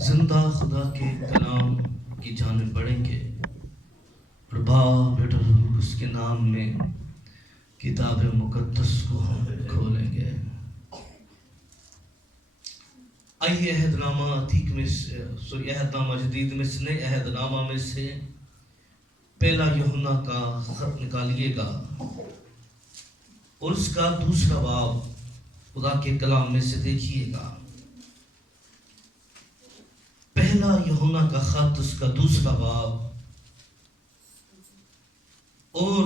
زندہ خدا کے کلام کی جانب بڑھیں گے اور باپ بیٹا روح اس کے نام میں کتاب مقدس کو ہم کھولیں گے۔ آئیے عہد نامہ عتیق میں سے عہد نامہ جدید میں سے نئے عہد نامہ میں سے پہلا یوحنا کا خط نکالیے گا اور اس کا دوسرا باب خدا کے کلام میں سے دیکھیے گا۔ پہلا یوحنا کا خط اس کا دوسرا باب اور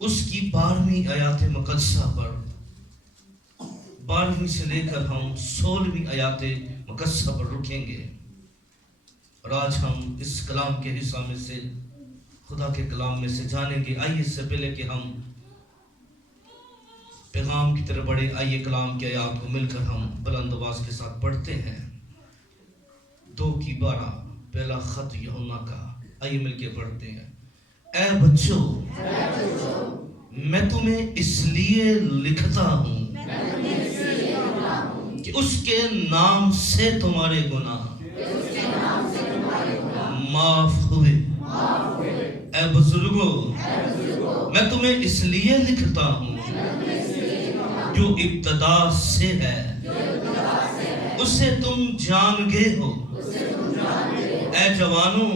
اس کی 12ویں آیات مقدسہ پر 12ویں سے لے کر ہم 16ویں آیات مقدسہ پر رکیں گے، اور آج ہم اس کلام کے حصہ میں سے خدا کے کلام میں سے جانیں گے۔ آئیے اس سے پہلے کہ ہم پیغام کی طرف بڑھے، آئیے کلام کے آیات کو مل کر ہم بلند آواز کے ساتھ پڑھتے ہیں۔ 2:12 پہلا خط یوحنا کا، آئیے مل کے پڑھتے ہیں۔ اے بچوں، میں تمہیں اس لیے لکھتا ہوں کہ اس کے نام سے تمہارے گناہ معاف ہوئے۔ اے بزرگوں، میں تمہیں اس لیے لکھتا ہوں جو ابتدا سے ہے، اسے تم جان گئے ہو۔ اے جوانوں،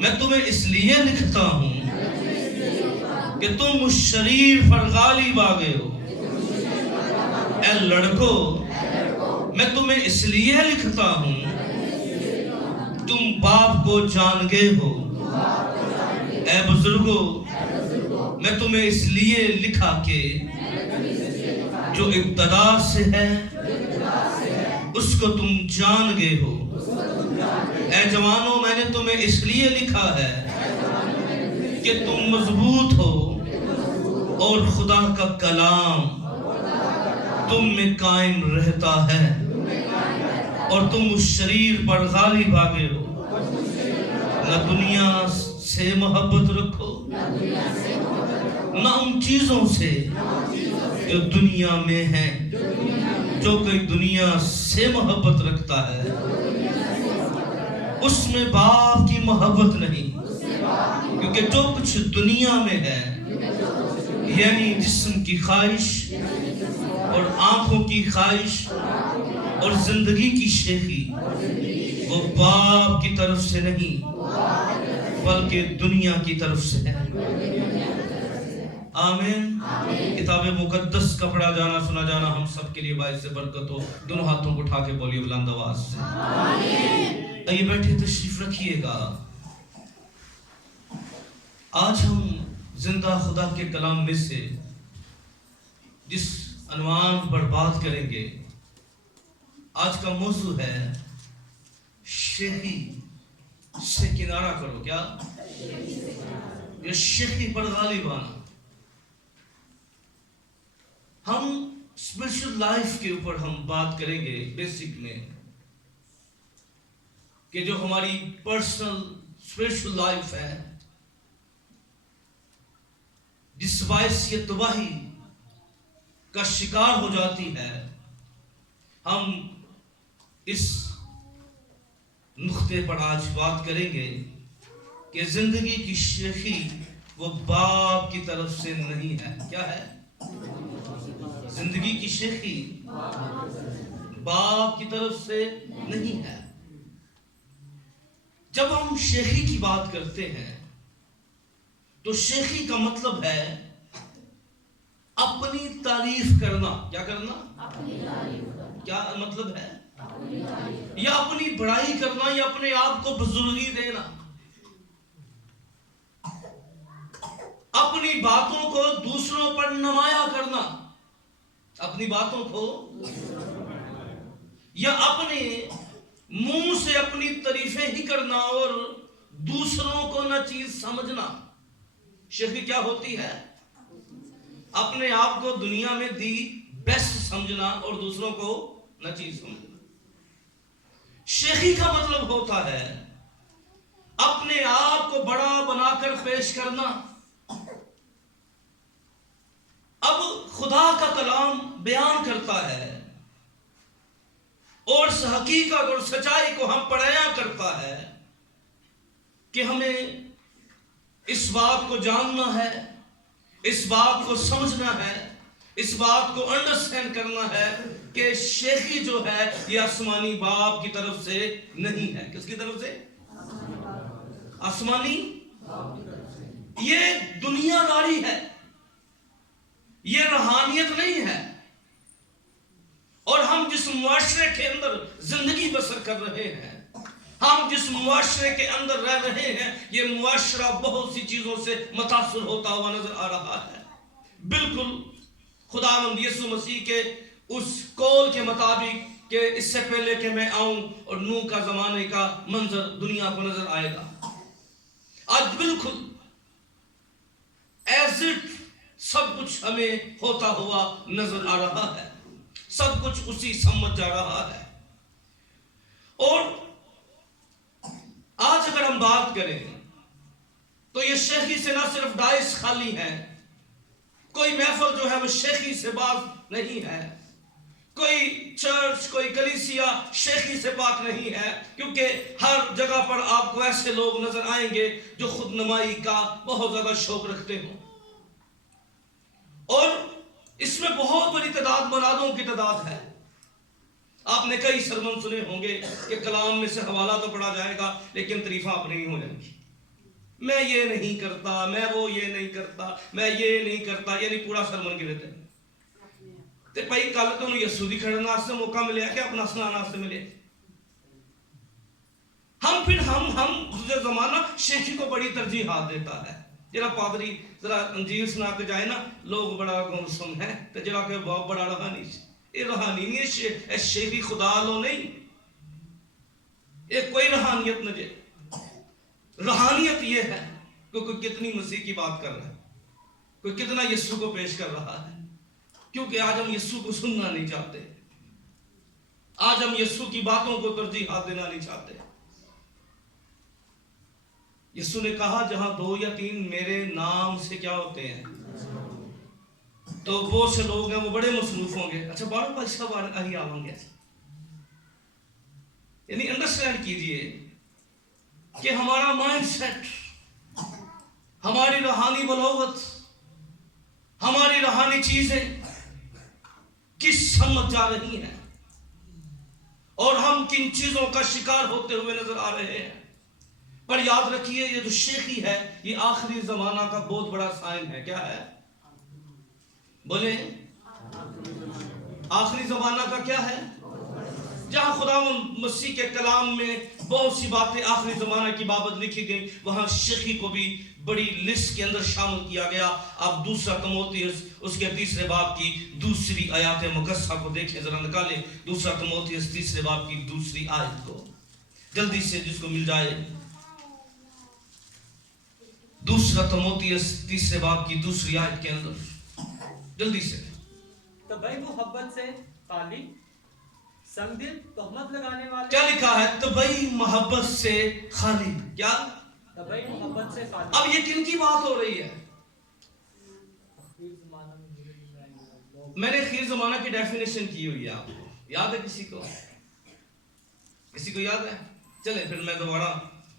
میں تمہیں اس لیے لکھتا ہوں کہ تم اس شریر پر غالب آ گئے ہو۔ اے لڑکوں، میں تمہیں اس لیے لکھتا ہوں تم باپ کو جان گئے ہو۔ اے بزرگوں، میں تمہیں اس لیے لکھا کہ جو ابتدا سے ہے اس کو تم جان گئے ہو۔ اے جوانوں، میں نے تمہیں اس لیے لکھا ہے کہ تم مضبوط ہو اور خدا کا کلام تم میں قائم رہتا ہے، اور تم اس شریر پر غالب آ گئے ہو۔ نہ دنیا سے محبت رکھو، نہ ان چیزوں سے جو دنیا میں ہیں۔ جو کوئی دنیا سے محبت رکھتا ہے اس میں باپ کی محبت نہیں، کیونکہ جو کچھ دنیا میں ہے، یعنی جسم کی خواہش اور آنکھوں کی خواہش اور زندگی کی شیخی، وہ باپ کی طرف سے نہیں بلکہ دنیا کی طرف سے ہے۔ آمین۔ کتاب مقدس کا پڑھا جانا سنا جانا ہم سب کے لیے باعث برکت ہو۔ دونوں ہاتھوں کو اٹھا کے بولیے بلند آواز سے آمین۔ آئیے بیٹھے، تشریف رکھیے گا۔ آج ہم زندہ خدا کے کلام میں سے جس عنوان پر بات کریں گے، آج کا موضوع ہے شیخی سے کنارہ کرو۔ کیا؟ یہ شیخی پر غالب آنا۔ ہم اسپرچل لائف کے اوپر ہم بات کریں گے بیسک میں، کہ جو ہماری پرسنل اسپرچل لائف ہے جس باعث یہ تباہی کا شکار ہو جاتی ہے، ہم اس نقطے پر آج بات کریں گے کہ زندگی کی شیخی وہ باپ کی طرف سے نہیں ہے۔ کیا ہے؟ زندگی کی شیخی باپ کی طرف سے نہیں ہے۔ جب ہم شیخی کی بات کرتے ہیں تو شیخی کا مطلب ہے اپنی تعریف کرنا۔ کیا کرنا؟ کیا مطلب ہے؟ یا اپنی بڑائی کرنا، یا اپنے آپ کو بزرگی دینا، اپنی باتوں کو دوسروں پر نمایاں کرنا، اپنی باتوں کو یا اپنے منہ سے اپنی تعریفیں ہی کرنا اور دوسروں کو نہ چیز سمجھنا۔ شیخی کیا ہوتی ہے؟ اپنے آپ کو دنیا میں دی بیسٹ سمجھنا اور دوسروں کو نہ چیز سمجھنا۔ شیخی کا مطلب ہوتا ہے اپنے آپ کو بڑا بنا کر پیش کرنا۔ اب خدا کا کلام بیان کرتا ہے اس حقیقت اور سچائی کو ہم پڑھایا کرتا ہے کہ ہمیں اس بات کو جاننا ہے، اس بات کو سمجھنا ہے، اس بات کو انڈرسٹینڈ کرنا ہے کہ شیخی جو ہے یہ آسمانی باپ کی طرف سے نہیں ہے۔ کس کی طرف سے؟ آسمانی، یہ دنیا داری ہے، یہ روحانیت نہیں ہے۔ اور ہم جس معاشرے کے اندر زندگی بسر کر رہے ہیں، ہم جس معاشرے کے اندر رہ رہے ہیں، یہ معاشرہ بہت سی چیزوں سے متاثر ہوتا ہوا نظر آ رہا ہے۔ بالکل خداوند یسوع مسیح کے اس قول کے مطابق کہ اس سے پہلے کہ میں آؤں اور نوح کا زمانے کا منظر دنیا کو نظر آئے گا، آج بالکل ایز اٹ سب کچھ ہمیں ہوتا ہوا نظر آ رہا ہے، سب کچھ اسی سمجھ جا رہا ہے۔ اور آج اگر ہم بات کریں تو یہ شیخی سے نہ صرف ڈائس خالی ہے، کوئی محفل جو ہے وہ شیخی سے باز نہیں ہے، کوئی چرچ، کوئی کلیسیا شیخی سے پاک نہیں ہے، کیونکہ ہر جگہ پر آپ کو ایسے لوگ نظر آئیں گے جو خود نمائی کا بہت زیادہ شوق رکھتے ہوں، اور اس میں بہت بڑی تعداد مرادوں کی تعداد ہے۔ آپ نے کئی سرمن سنے ہوں گے کہ کلام میں سے حوالہ تو پڑھا جائے گا لیکن تعریفیں اپنی نہیں ہو جائیں گی، میں یہ نہیں کرتا، میں وہ یہ نہیں کرتا، میں یہ نہیں کرتا، یعنی پورا سرمن گرتے ہیں تے پائی کل تو انہوں یسو دی کھڑنا سے موقع ملے کہ اپنا سنانا سے ملے۔ ہم پھر ہم زمانہ شیخی کو بڑی ترجیحات دیتا ہے۔ جڑا پادری ذرا انجیل سنا کے جائے نا، لوگ بڑا گمسم ہے تے جڑا کہ باپ بڑا روحانی، یہ روحانی نہیں ہے، شیخی خدا لو نہیں، یہ کوئی روحانیت نہ جے۔ روحانیت یہ ہے کہ کوئی کتنی مسیح کی بات کر رہا ہے، کوئی کتنا یسوع کو پیش کر رہا ہے، کیونکہ آج ہم یسوع کو سننا نہیں چاہتے، آج ہم یسوع کی باتوں کو ترجیحات دینا نہیں چاہتے۔ یسوع نے کہا جہاں 2 یا 3 میرے نام سے کیا ہوتے ہیں تو بہت سے لوگ ہیں وہ بڑے مصروف ہوں گے۔ اچھا بارہ پیسہ بارہ ہی آؤں گے، یعنی انڈرسٹینڈ کیجئے کہ ہمارا مائنڈ سیٹ، ہماری روحانی بلوغت، ہماری روحانی چیزیں کس سمجھ جا رہی ہیں اور ہم کن چیزوں کا شکار ہوتے ہوئے نظر آ رہے ہیں۔ پر یاد رکھیے یہ جو شیخی ہے یہ آخری زمانہ کا بہت بڑا سائن ہے۔ کیا ہے؟ بولیں، آخری زمانہ کا کیا ہے؟ جہاں خدا مسیح کے کلام میں بہت سی باتیں آخری زمانہ کی بابت لکھی گئی، وہاں شیخی کو بھی بڑی لسٹ کے اندر شامل کیا گیا۔ آپ 2 تموتھیوس اس کے 3 باب کی دوسری آیات مقدسہ کو دیکھیں، ذرا نکالیں 2 تموتھیوس 3 باب کی دوسری آیت کو جلدی سے، جس کو مل جائے۔ 2 تموتھیوس 3 باب کی دوسری آیت کے اندر جلدی سے۔ طبعی محبت سے خالی، سنگ دل، تہمت لگانے والے۔ کیا لکھا ہے؟ طبعی محبت سے خالی۔ کیا؟ طبعی محبت سے خالی۔ اب یہ کن کی بات ہو رہی ہے؟ میں نے خیر زمانہ کی ڈیفینیشن کی ہوئی ہے، آپ کو یاد ہے؟ کسی کو یاد ہے؟ چلیں پھر میں دوبارہ،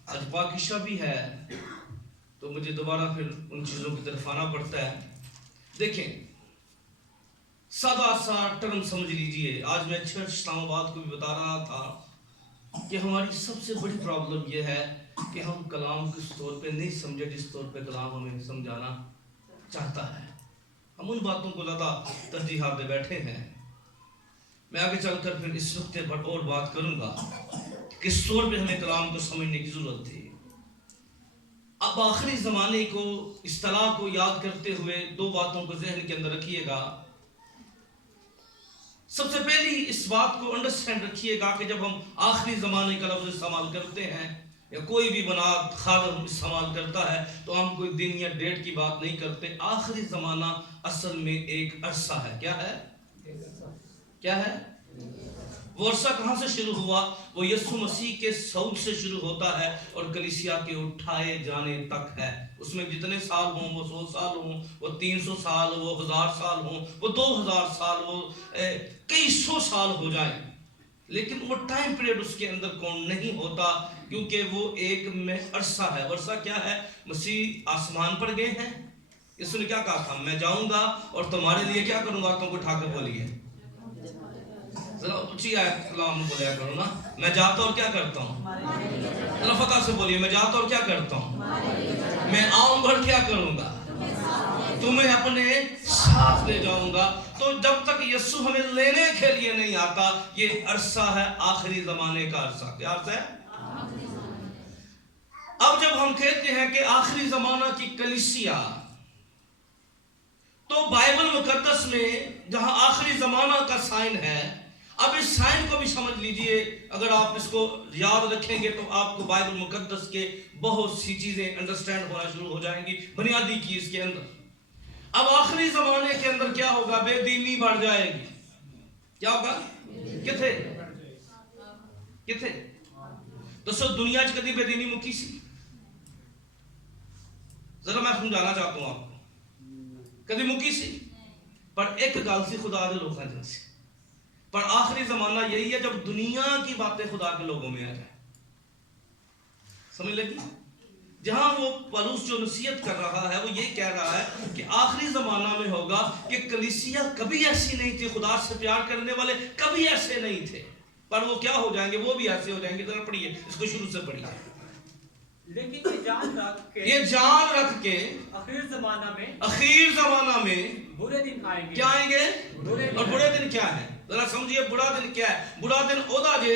آج پاکشہ بھی ہے تو مجھے دوبارہ پھر ان چیزوں کی طرف آنا پڑتا ہے۔ دیکھیں سادہ سا ٹرم سمجھ لیجئے، آج میں چرچ اسلام آباد کو بھی بتا رہا تھا کہ ہماری سب سے بڑی پرابلم یہ ہے کہ ہم کلام کس طور پہ نہیں سمجھے جس طور پہ کلام ہمیں سمجھانا چاہتا ہے۔ ہم ان باتوں کو زیادہ ترجیحات دے بیٹھے ہیں۔ میں آگے چل کر پھر اس نقطے پر اور بات کروں گا کس طور پہ ہمیں کلام کو سمجھنے کی ضرورت تھی۔ اب آخری زمانے کو، اصطلاح کو یاد کرتے ہوئے 2 باتوں کو ذہن کے اندر رکھیے گا۔ سب سے پہلی اس بات کو انڈرسٹینڈ رکھیے گا کہ جب ہم آخری زمانے کا لفظ استعمال کرتے ہیں یا کوئی بھی بناد خادم استعمال کرتا ہے تو ہم کوئی دن یا ڈیٹ کی بات نہیں کرتے۔ آخری زمانہ اصل میں ایک عرصہ ہے۔ کیا ہے؟ کیا ہے؟ وہ عرصہ کہاں سے شروع ہوا؟ وہ یسوع مسیح کے صعود سے شروع ہوتا ہے اور کلیسیا کے اٹھائے جانے تک ہے۔ اس میں جتنے سال ہوں، وہ 100 سال ہوں، وہ 300 سال، وہ 1000 سال ہوں، وہ 2000 سال، وہ کئی 100 سال ہو جائیں، لیکن وہ ٹائم پیریڈ اس کے اندر کون نہیں ہوتا، کیونکہ وہ ایک میں عرصہ ہے. عرصہ کیا ہے؟ مسیح آسمان پر گئے ہیں. اس نے کیا کہا تھا؟ میں جاؤں گا اور تمہارے لیے کیا کروں گا. تم کو اٹھا کر بولیے ذرا اونچی آیت کلام بولیا کرو نا. میں جاتا اور کیا کرتا ہوں. ذرا فتح سے بولیے میں جاتا اور کیا کرتا ہوں. میں آؤں گا اور کیا کروں گا. تمہیں اپنے ساتھ لے جاؤں گا. تو جب تک یسوع ہمیں لینے کے لیے نہیں آتا، یہ عرصہ ہے آخری زمانے کا عرصہ. کیا عرصہ ہے؟ اب جب ہم کہتے ہیں کہ آخری زمانہ کی کلیسیا، تو بائبل مقدس میں جہاں آخری زمانہ کا سائن ہے، اب اس سائن کو بھی سمجھ لیجئے. اگر آپ اس کو یاد رکھیں گے تو آپ کو بائبل مقدس کے بہت سی چیزیں انڈرسٹینڈ ہونا شروع ہو جائیں گی، بنیادی چیز کے اندر. اب آخری زمانے کے اندر کیا ہوگا؟ بے دینی بڑھ جائے گی. کیا ہوگا؟ کتھے کتھے دسو دنیا چ کدی بے دینی مکی سی؟ ذرا میں سمجھانا چاہتا ہوں آپ کو. کدی مکی سی؟ پر ایک گل سی خدا دے لوگاں جن سی. پر آخری زمانہ یہی ہے جب دنیا کی باتیں خدا کے لوگوں میں آ جائیں. سمجھ لگی؟ جہاں وہ پولس جو نصیحت کر رہا ہے وہ یہ کہہ رہا ہے کہ آخری زمانہ میں ہوگا کہ کلیسیا کبھی ایسی نہیں تھی. خدا سے پیار کرنے والے کبھی ایسے نہیں تھے، پر وہ کیا ہو جائیں گے؟ وہ بھی ایسے ہو جائیں گے. ذرا پڑھیے اس کو شروع سے پڑھیے. لیکن یہ جان رکھ کے آخر زمانہ میں برے دن آئیں گے. کیا آئیں گے؟ اور برے دن کیا ہے؟ ذرا سمجھیے برا دن کیا ہے. برا دن اودا جے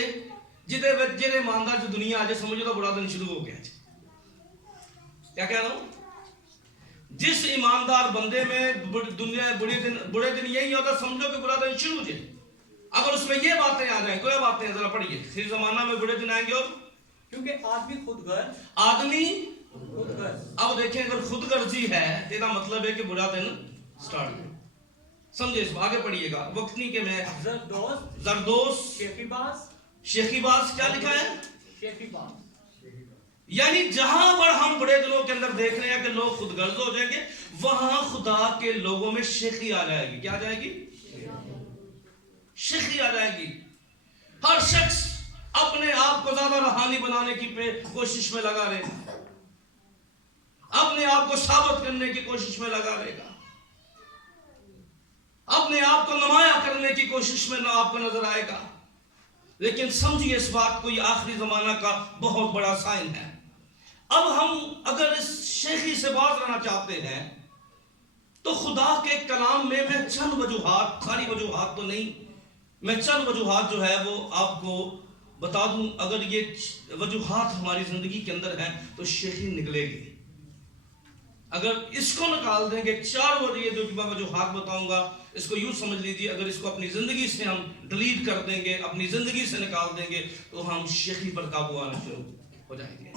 جدے وچ جڑے ایماندار جو دنیا آ جے سمجھو تو برا دن شروع ہو گیا. کیا کہہ رہا ہوں؟ جس ایماندار بندے میں دنیا برے دن یہی ہوتا، سمجھو کہ برا دن شروع جائے. اگر اس میں یہ باتیں آ جائیں، کوئی باتیں ذرا پڑھیے. پھر زمانہ میں برے دن آئیں گے. اور کیونکہ آدمی خود غرض. اب دیکھیں اگر خود غرضی ہے یہ مطلب ہے کہ برا دن سٹارٹ ہے. سمجھے اس آگے پڑھیے گا. وقت نہیں کہ میں زردوس شیخی باز کیا لکھا ہے؟ یعنی جہاں پر ہم بڑے دنوں کے اندر دیکھ رہے ہیں کہ لوگ خود غرض ہو جائیں گے، وہاں خدا کے لوگوں میں شیخی آ جائے گی. کیا آ جائے گی؟ شیخی آ جائے گی. ہر شخص اپنے آپ کو زیادہ روحانی بنانے کی کوشش میں لگا رہے گا، اپنے آپ کو ثابت کرنے کی کوشش میں لگا رہے گا، اپنے آپ کو نمایاں کرنے کی کوشش میں آپ کو نظر آئے گا. لیکن سمجھیے اس بات کو، یہ آخری زمانہ کا بہت بڑا سائن ہے. اب ہم اگر اس شیخی سے باز رہنا چاہتے ہیں تو خدا کے کلام میں چند وجوہات، ساری وجوہات تو نہیں، میں چند وجوہات جو ہے وہ آپ کو بتا دوں. اگر یہ وجوہات ہماری زندگی کے اندر ہیں تو شیخی نکلے گی. اگر اس کو نکال دیں گے، 4 جو میں وجوہات بتاؤں گا، اس کو یوں سمجھ لیجیے، اگر اس کو اپنی زندگی سے ہم ڈیلیٹ کر دیں گے، اپنی زندگی سے نکال دیں گے، تو ہم شیخی پر قابو آنا شروع ہو جائیں گے،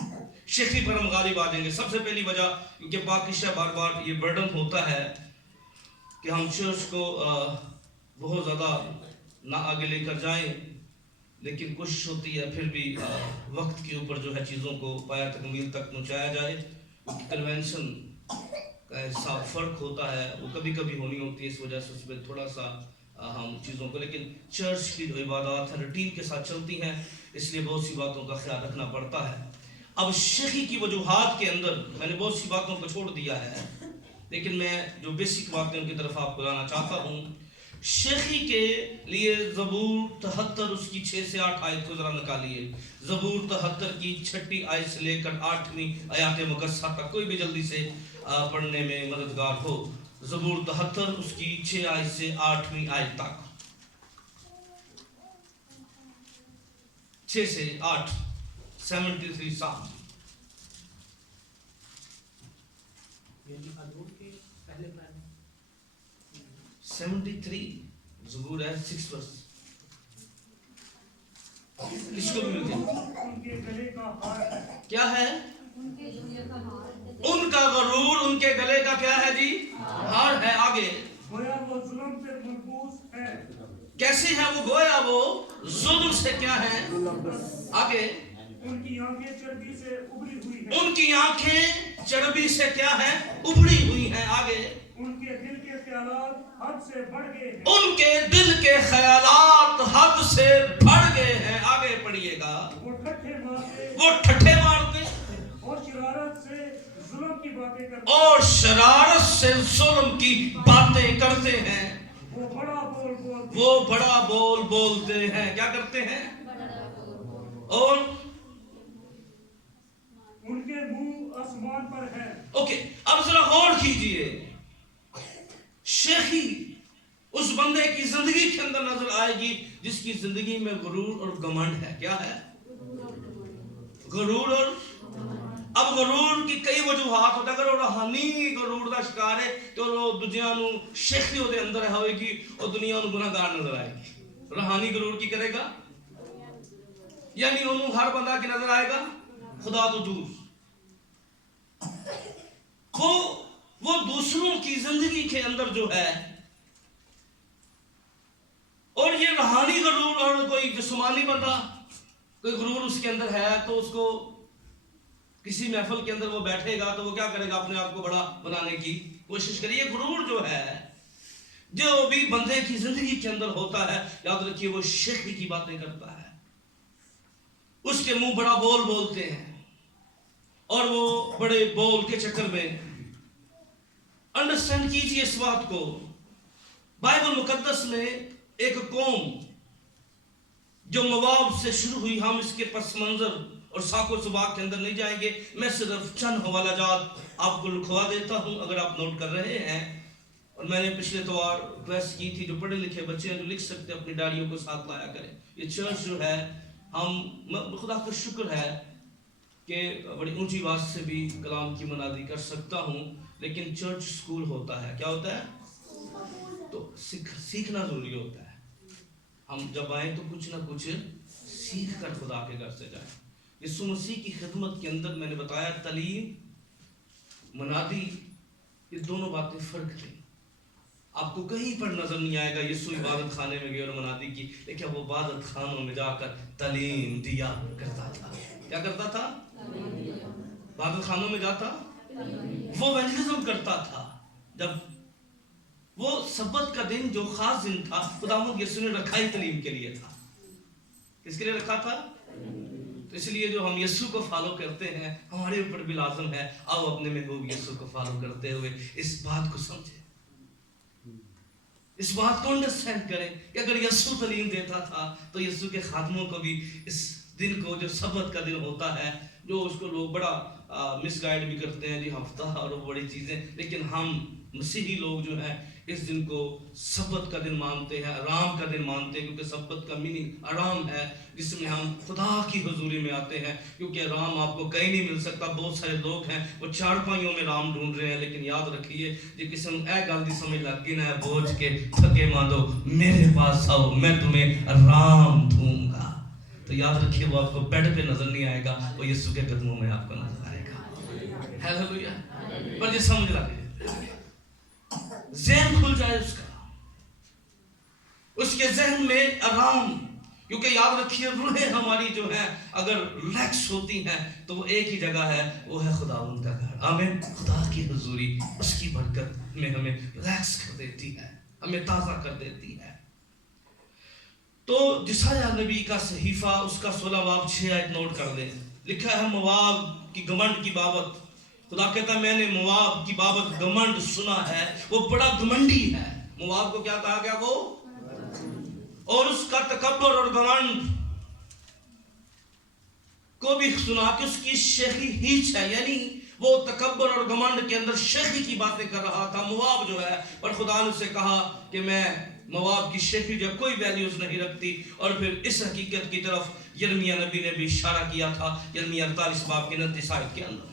شیخی پر ہم غالب آ جائیں گے. سب سے پہلی وجہ، کیونکہ پاکشاہ بار بار یہ برڈن ہوتا ہے کہ ہم چرچ کو بہت زیادہ نہ آگے لے کر جائیں، لیکن کوشش ہوتی ہے پھر بھی وقت کے اوپر جو ہے چیزوں کو پایا تکمیل تک پہنچایا جائے. کنونشن کا ایسا فرق ہوتا ہے، وہ کبھی کبھی ہونی ہوتی ہے، اس وجہ سے اس میں تھوڑا سا ہم چیزوں کو، لیکن چرچ کی جو عبادات ہیں روٹین کے ساتھ چلتی ہیں، اس لیے بہت سی باتوں کا خیال رکھنا پڑتا ہے. اب شیخی کی وجوہات کے اندر میں نے بہت سی باتوں کو چھوڑ دیا ہے، لیکن میں جو بیسک باتیں ان کی طرف آپ کو لانا چاہتا ہوں. شیخی کے لیے زبور 73 اس کی 6 سے 8 آیت کو ذرا نکالیے. زبور 73 کی 6 آیت سے لے کر 8ویں آیات مقدسہ تک، کوئی بھی جلدی سے پڑھنے میں مددگار ہو. زبور 73 اس کی 6 آیت سے 8ویں آیت تک، 6 سے 8، 73 سام. یعنی حضور کے پہلے پلان 73 زبور ہے 6 ورس. کس کو بھی ملتے کیا ہے؟ ان کا غرور ان کے گلے کا کیا ہے جی؟ ہار ہے. آگے کیسے ہیں وہ؟ گویا وہ ظلم سے کیا ہے؟ آگے ان کی آنکھیں چربی سے کیا ہے؟ ابڑی ہوئی ہیں. آگے ان کے دل کے خیالات حد سے بڑھ گئے ہیں. पढ़िएगा, वो ठट्ठे मारते वो ठट्ठे मारते और शरारत से जुल्म की बातें करते और शरारत से जुल्म की बातें करते हैं। वो बड़ा बोल बोलते हैं। क्या करते हैं? और उनके मुंह आसमान पर है। ओके, अब जरा गौर कीजिए, शेखी उस बंदे की जिंदगी के अंदर नजर आएगी जिसकी जिंदगी में गुरूर और घमंड है। क्या है? गुरूर। और अब गुरूर की कई वजूहात होता है। अगर वो रूहानी गुरूर का शिकार है तो वो दुनिया ਨੂੰ शेखी ਉਹਦੇ ਅੰਦਰ ਹੋਏਗੀ और दुनिया ਨੂੰ गुनाहगार नजर आएगी। रूहानी गुरूर की करेगा, यानी ਉਹਨੂੰ हर बंदा की नजर आएगा खुदा तो दूर। वो दूसरों की जिंदगी के अंदर जो है, और ये रूहानी गुरूर और कोई जिस्मानी बंदा कोई गुरूर उसके अंदर है तो उसको किसी महफिल के अंदर वो बैठेगा तो वो क्या करेगा? अपने आप को बड़ा बनाने की कोशिश करिए। गुरूर जो है, जो भी बंदे की जिंदगी के अंदर होता है, याद रखिए वो शेखी की बातें करता है। उसके मुंह बड़ा बोल बोलते हैं और वो बड़े बोल के चक्कर में, अंडरस्टैंड कीजिए इस बात को, बाइबल मुकद्दस में एक कौम जो मवाब से शुरू हुई, हम इसके पस मंजर और साको सुबाक के अंदर नहीं जाएंगे, मैं सिर्फ चंद हवाला जात आपको लिखवा देता हूं अगर आप नोट कर रहे हैं। और मैंने पिछले तवार रिक्वेस्ट की थी, जो पढ़े लिखे बच्चे हैं जो लिख सकते हैं अपनी डायरियों को साथ लाया करें। ये चर्च जो है, हम खुदा का शुक्र है कि बड़ी ऊंची आवाज से भी कलाम की मनादी कर सकता हूं, लेकिन चर्च स्कूल होता है। क्या होता है? तो सीखना जरूरी होता है। हम जब आए तो कुछ ना कुछ सीख कर खुदा के घर से जाए। यीशु मसीह की खिदमत के अंदर मैंने बताया तलीम, मनादी, ये दोनों बातें फर्क थी। आपको कहीं पर नजर नहीं आएगा यीशु इबादत खाने में गए और मनादी की, लेकिन वो इबादत खानों में जाकर तलीम दिया करता था। क्या करता था? इबादत खानों में जाता, वो एवेंजलिज्म करता था। जब वो सब्बत का दिन जो खास दिन था, खुदावंद यीशु ने रखा ही तलीम के लिए था। किसके लिए रखा था? तो इसलिए जो हम यीशु को फॉलो करते हैं, हमारे ऊपर भी लाजम है, आओ अपने महबूब यीशु को फॉलो करते हुए इस बात को समझें, इस बात को अंडरस्टैंड करें कि अगर यीशु तलीम देता था तो यीशु के खादमों को भी इस दिन को, जो सब्बत का दिन होता है, जो उसको लोग बड़ा मिसगाइड भी करते हैं जी, हफ्ता और वो बड़ी चीजें, लेकिन हम मसीही लोग जो हैं इस दिन को सब्बत का दिन मानते हैं, आराम का दिन मानते हैं, क्योंकि सब्बत का मीनिंग आराम है, जिसमें हम खुदा की हुजूरी में आते हैं। क्योंकि आराम आपको कहीं नहीं मिल सकता। बहुत सारे लोग हैं वो चारपाइयों में आराम ढूंढ रहे हैं, लेकिन याद रखिए जी किसी को ए गल दी समझ लग गई ना, बोझ के थके मांदो मेरे पास आओ, मैं तुम्हें आराम दूंगा। तो याद रखिए वो आपको बेड पे नजर नहीं आएगा, वो यीशु के कदमों में आपको नजर आएगा। हालेलुया। पर ये समझ लगे, ज़हन खुल जाए उसके ज़हन में आराम। क्योंकि याद रखिए रूहें हमारी जो है अगर रिलैक्स होती हैं तो वो एक ही जगह है, वो है खुदावंद का घर। आमीन। खुदा की हुजूरी, उसकी बरकत में हमें रिलैक्स कर देती है, हमें ताज़ा कर देती है। तो जिसाया नबी का सहीफा उसका 16 बाब 6 आयत नोट कर दे। लिखा है मोआब की घमंड की बाबत, खुदा कहता है मैंने मोआब की बाबत घमंड सुना है, वो बड़ा घमंडी है। मोआब को क्या कहा गया? वो और उसका तकब्बर और घमंड को भी सुना कि उसकी शेखी हीच है, यानी वो तकब्बर और घमंड के अंदर शेखी की बातें कर रहा था मोआब जो है। पर खुदा ने उसे कहा कि मैं मोआब की शेखी जो कोई वैल्यूज नहीं रखती। और फिर इस हकीकत की तरफ यिर्मयाह नबी ने भी इशारा किया था यिर्मयाह 48 बाब के 29 आयत के अंदर,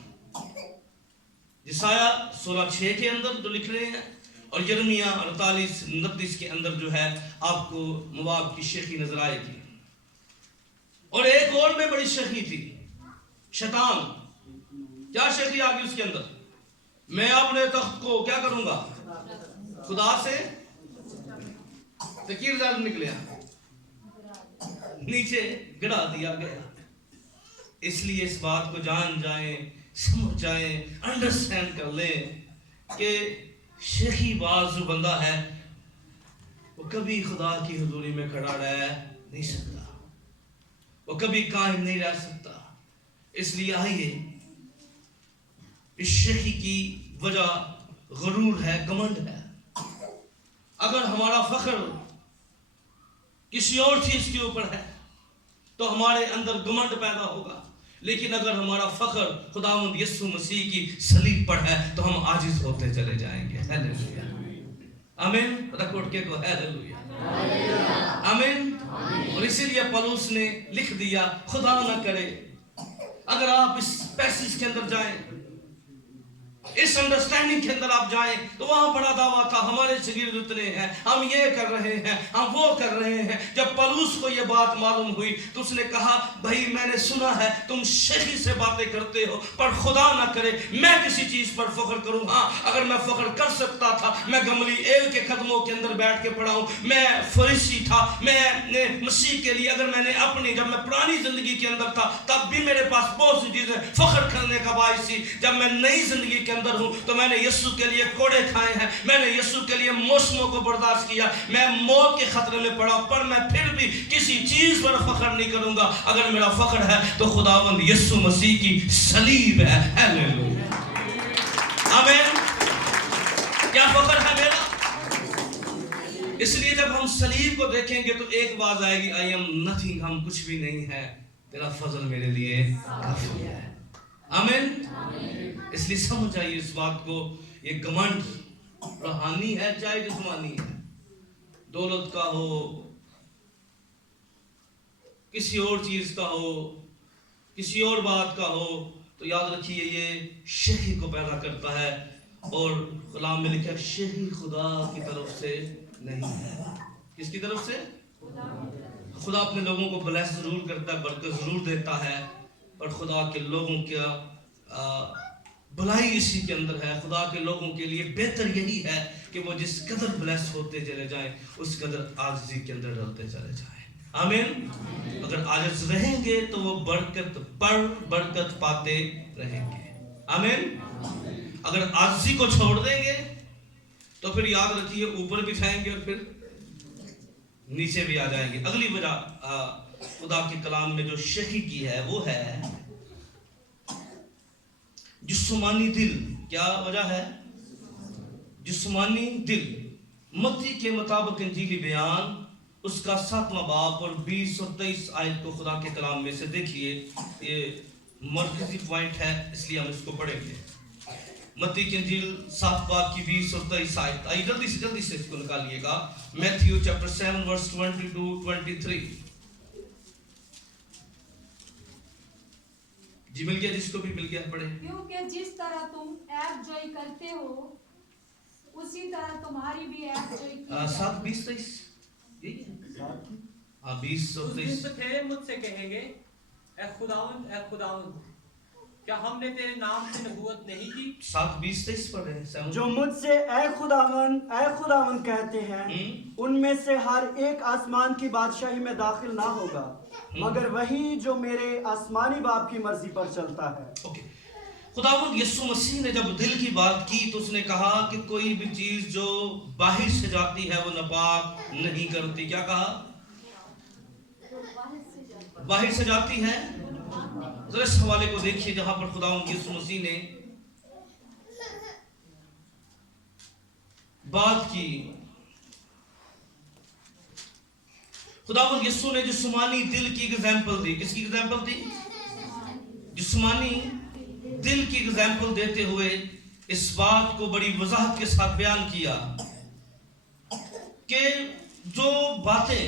जिसाया 16:6 के अंदर जो लिख रहे हैं, और यिर्मयाह 48:29 के अंदर जो है आपको मोआब की शेखी नजर आएगी। और एक और में बड़ी शेखी थी, शैतान। क्या शेखी आ गई उसके अंदर? मैं अपने तख्त को क्या करूंगा? खुदा से तकीरदार निकले, नीचे गिरा दिया गया। इसलिए इस बात को जान जाएं, समझ जाएं, अंडरस्टैंड कर लें कि शेखी बाज जो बंदा है वो कभी खुदा की हुजूरी में खड़ा रह नहीं सकता। वो कभी कायम नहीं रह सकता। इसलिए आइए, इस शेखी की वजह गरूर है, घमंड है। अगर हमारा फख्र किसी और चीज के ऊपर है तो हमारे अंदर घमंड पैदा होगा, लेकिन अगर हमारा फख्र खुदावंद यीशु मसीह की सलीब पर है तो हम आजिज होते चले जाएंगे। हालेलुया, आमीन। रखोट के को हालेलुया, आमीन। और इसीलिए पौलुस ने लिख दिया, खुदा ना करे अगर आप इस पैसेज के अंदर जाएं, इस अंडरस्टैंडिंग के अंदर आप जाएं, तो वहां बड़ा दावा था, हमारे शरीर उतने हैं, हम ये कर रहे हैं, हम वो कर रहे हैं। जब पौलुस को ये बात मालूम हुई तो उसने कहा, भाई मैंने सुना है तुम शेखी से बातें करते हो, पर खुदा ना करे मैं किसी चीज पर फख्र करूं। हाँ, अगर मैं फख्र कर सकता था, मैं गमलीएल के कदमों के अंदर बैठ के पढ़ा हूं, मैं फरीसी था, मैं मसीह के लिए अगर मैंने अपनी, जब मैं पुरानी जिंदगी के अंदर था तब भी मेरे पास बहुत सी चीजें फख्र करने का बाइस थी। जब मैं नई जिंदगी के अंदर हूं तो मैंने यीशु के लिए कोड़े खाए हैं, मैंने यीशु के लिए मौसमों को बर्दाश्त किया, मैं मौत के खतरे में पड़ा, पर मैं फिर भी किसी चीज पर फख्र नहीं करूंगा। अगर मेरा फख्र है तो खुदावंद यीशु मसीह की सलीब है। हालेलुया, आमीन। क्या फख्र है मेरा? इसलिए जब हम सलीब को देखेंगे तो एक बात आएगी, आई एम नथिंग, हम कुछ भी नहीं है, तेरा फजल मेरे लिए काफी है। आमीन। इसलिए समझ आइए इस बात को, ये घमंड रूहानी है चाहे जिस्मानी है, दौलत का हो, किसी और चीज का हो, किसी और बात का हो, तो याद रखिए ये शेखी को पैदा करता है। और कलाम में लिखा है, शेखी खुदा की तरफ से नहीं है। किसकी तरफ से? खुदा अपने लोगों को ब्लेस जरूर करता है, बरकत जरूर देता है, पर खुदा के लोगों का भलाई इसी के अंदर है। खुदा के लोगों के लिए बेहतर यही है कि वो जिस कदर ब्लेस होते चले जाएं, उस कदर आजिज़ी के अंदर डरते चले जाएं। आमीन। अगर आजिज़ रहेंगे तो वो बरकत पर बरकत पाते रहेंगे। आमीन। अगर आजिज़ी को छोड़ देंगे तो फिर याद रखिए ऊपर भी जाएंगे और फिर नीचे भी आ जाएंगे। अगली वजह खुदा के कलाम में जो शेखी की है वो है जिस्मानी दिल। क्या वजह है? जिस्मानी दिल। मत्ती के मुताबिक इंजीली बयान उसका 7वां बाब और 20 और 23 आयत को खुदा के कलाम में से देखिए, ये मरकजी पॉइंट है, इसलिए हम इसको पढ़ेंगे। मत्ती की इंजील 7 बाब की 20 और 23 आयत। आइए जल्दी से इसको निकालिएगा। Matthew chapter 7 verse 22-23। जी मिल गया? जिसको भी मिल गया पढ़े। क्योंकि जिस तरह तुम ऐब जोई करते हो उसी तरह तुम्हारी भी ऐब जोई की जाए। 7 20 23 हाँ 20 और 23। उस दिन बथेरे मुझसे कहेंगे, ए खुदावंद, क्या हमने तेरे नाम से नबूवत नहीं की? 7 20 23 पढ़ रहे हैं। जो मुझसे ऐ खुदावंद कहते हैं, उनमें से हर एक आसमान की बादशाही में दाखिल ना होगा, मगर वही जो मेरे आसमानी बाप की मर्जी पर चलता है। ओके, खुदावंद यीशु मसीह ने जब दिल की बात की तो उसने कहा कि कोई भी चीज जो बाहर से जाती है वो नापाक नहीं करती। क्या कहा? बाहर से जाती है। जरा इस हवाले को देखिए जहां पर खुदावंद यीशु मसीह ने बात की। खुदावंद यीशु ने जिस्मानी दिल की एग्जाम्पल दी। किसकी एग्जाम्पल दी? जिस्मानी दिल की एग्जाम्पल देते हुए इस बात को बड़ी वजाहत के साथ बयान किया कि जो बातें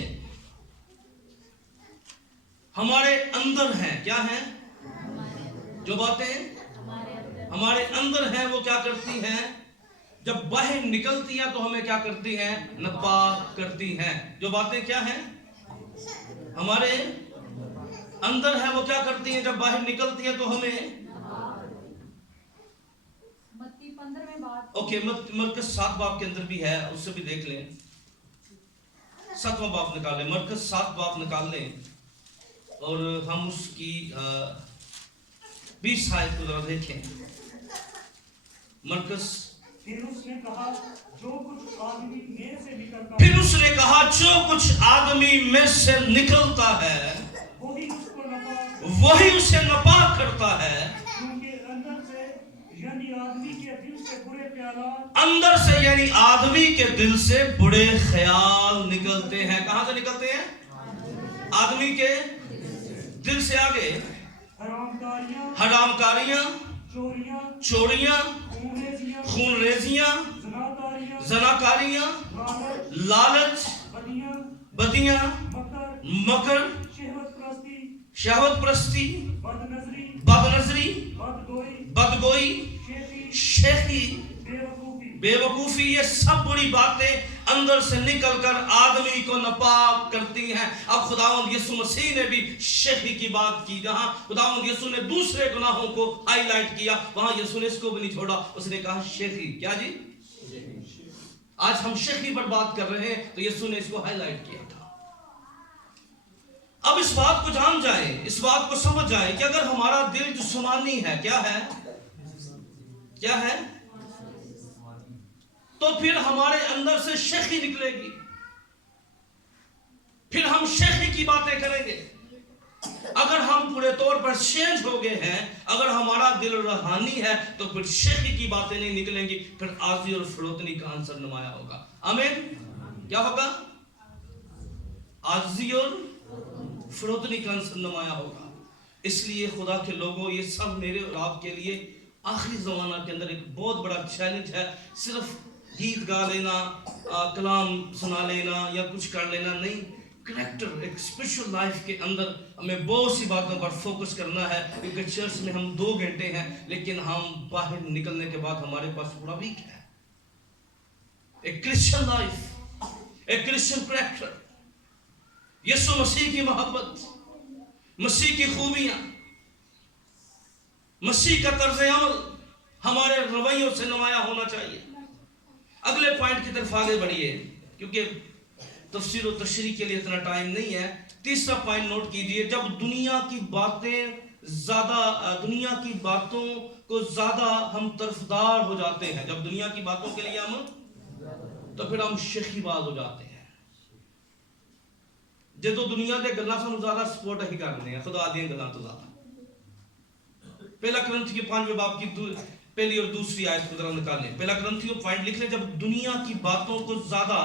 हमारे अंदर हैं, क्या हैं? जो बातें हमारे अंदर हैं वो क्या करती हैं? जब बाहर निकलती हैं तो हमें क्या करती हैं? नापाक करती हैं। जो बातें क्या हैं? हमारे अंदर है वो क्या करती हैं? जब बाहर निकलती हैं तो हमें मत्ती 15वें बाब। ओके, मरकज 7 बाब के अंदर भी है, उससे भी देख लें। 7वां बाब निकाल लें, मरकज 7 बाब निकाल लें और हम उसकी 20 आयत को जरा देखें। मरकज। फिर उसने कहा जो कुछ आदमी में से निकलता फिर उसने कहा जो कुछ आदमी में से निकलता है वही उस वही उसे नापाक करता है। क्योंकि अंदर से यानी आदमी के दिल से बुरे ख्यालात, अंदर से यानी आदमी के दिल से बुरे ख्याल निकलते हैं। कहां से निकलते हैं? आदमी के दिल से। आगे हरामकारियां, हरामकारियां, चोरियां, चोरियां, खूनरेजियां, खूनरेजियां, ज़नाकारियां, जनाकारियां, लालच, लालच, बदियां, बदियां, मकर, मकर, शहवतपरस्ती, शहवत प्रस्ती, बदनजरी, बदनजरी, बदगोई, बदगोई, शेखी, शेखी, बेवकूफी, बेवकूफी, ये सब बुरी बातें अंदर से निकलकर आदमी को नापाक करती हैं। अब खुदावंद यीशु मसीह ने भी शेखी की बात की। जहां खुदावंद यीशु ने दूसरे गुनाहों को हाईलाइट किया, वहां यीशु ने इसको भी नहीं छोड़ा। उसने कहा शेखी। क्या जी? आज हम शेखी पर बात कर रहे हैं, तो यीशु ने इसको हाईलाइट किया था। अब इस बात को जान जाए, इस बात को समझ जाए कि अगर हमारा दिल जिस्मानी है, क्या है? क्या है? तो फिर हमारे अंदर से शेखी निकलेगी, फिर हम शेखी की बातें करेंगे। अगर हम पूरे तौर पर चेंज हो गए हैं, अगर हमारा दिल रूहानी है, तो फिर शेखी की बातें नहीं निकलेंगी, फिर आजी और फरोतनी का आंसर नुमाया होगा। आमीन। क्या होगा? आजी और फरोतनी का आंसर नुमाया होगा। इसलिए खुदा के लोगों, ये सब मेरे और आपके लिए आखिरी ज़माना के अंदर एक बहुत बड़ा चैलेंज है। सिर्फ गीत गा लेना, कलाम सुना लेना या कुछ कर लेना नहीं, करैक्टर, एक स्पिरिचुअल लाइफ के अंदर हमें बहुत सी बातों पर फोकस करना है। क्योंकि चर्च में हम 2 घंटे हैं, लेकिन हम बाहर निकलने के बाद हमारे पास पूरा वीक है। एक क्रिश्चियन लाइफ, एक क्रिश्चियन करैक्टर, यीशु मसीह की मोहब्बत, मसीह की खूबियां, मसीह का तर्ज अमल हमारे रवैयों से नुमाया होना चाहिए। अगले पॉइंट की तरफ आगे बढ़िए, क्योंकि तफसीर और तशरीह के लिए इतना टाइम नहीं है। तीसरा पॉइंट नोट कीजिए। जब दुनिया की बातों को ज्यादा हम तरफदार हो जाते हैं, जब दुनिया की बातों के लिए हम, तो फिर हम शेखीबाज हो जाते हैं। जो दुनिया के गल्लां सानू ज्यादा सपोर्ट ही करने हैं, खुदा दी गल्लां तो ज्यादा। पहला कुरिन्थियों 5वें बाब की पहली और दूसरी आयत को जरा निकालें। पहला कुरिन्थियों पॉइंट लिख लें। जब दुनिया की बातों को ज्यादा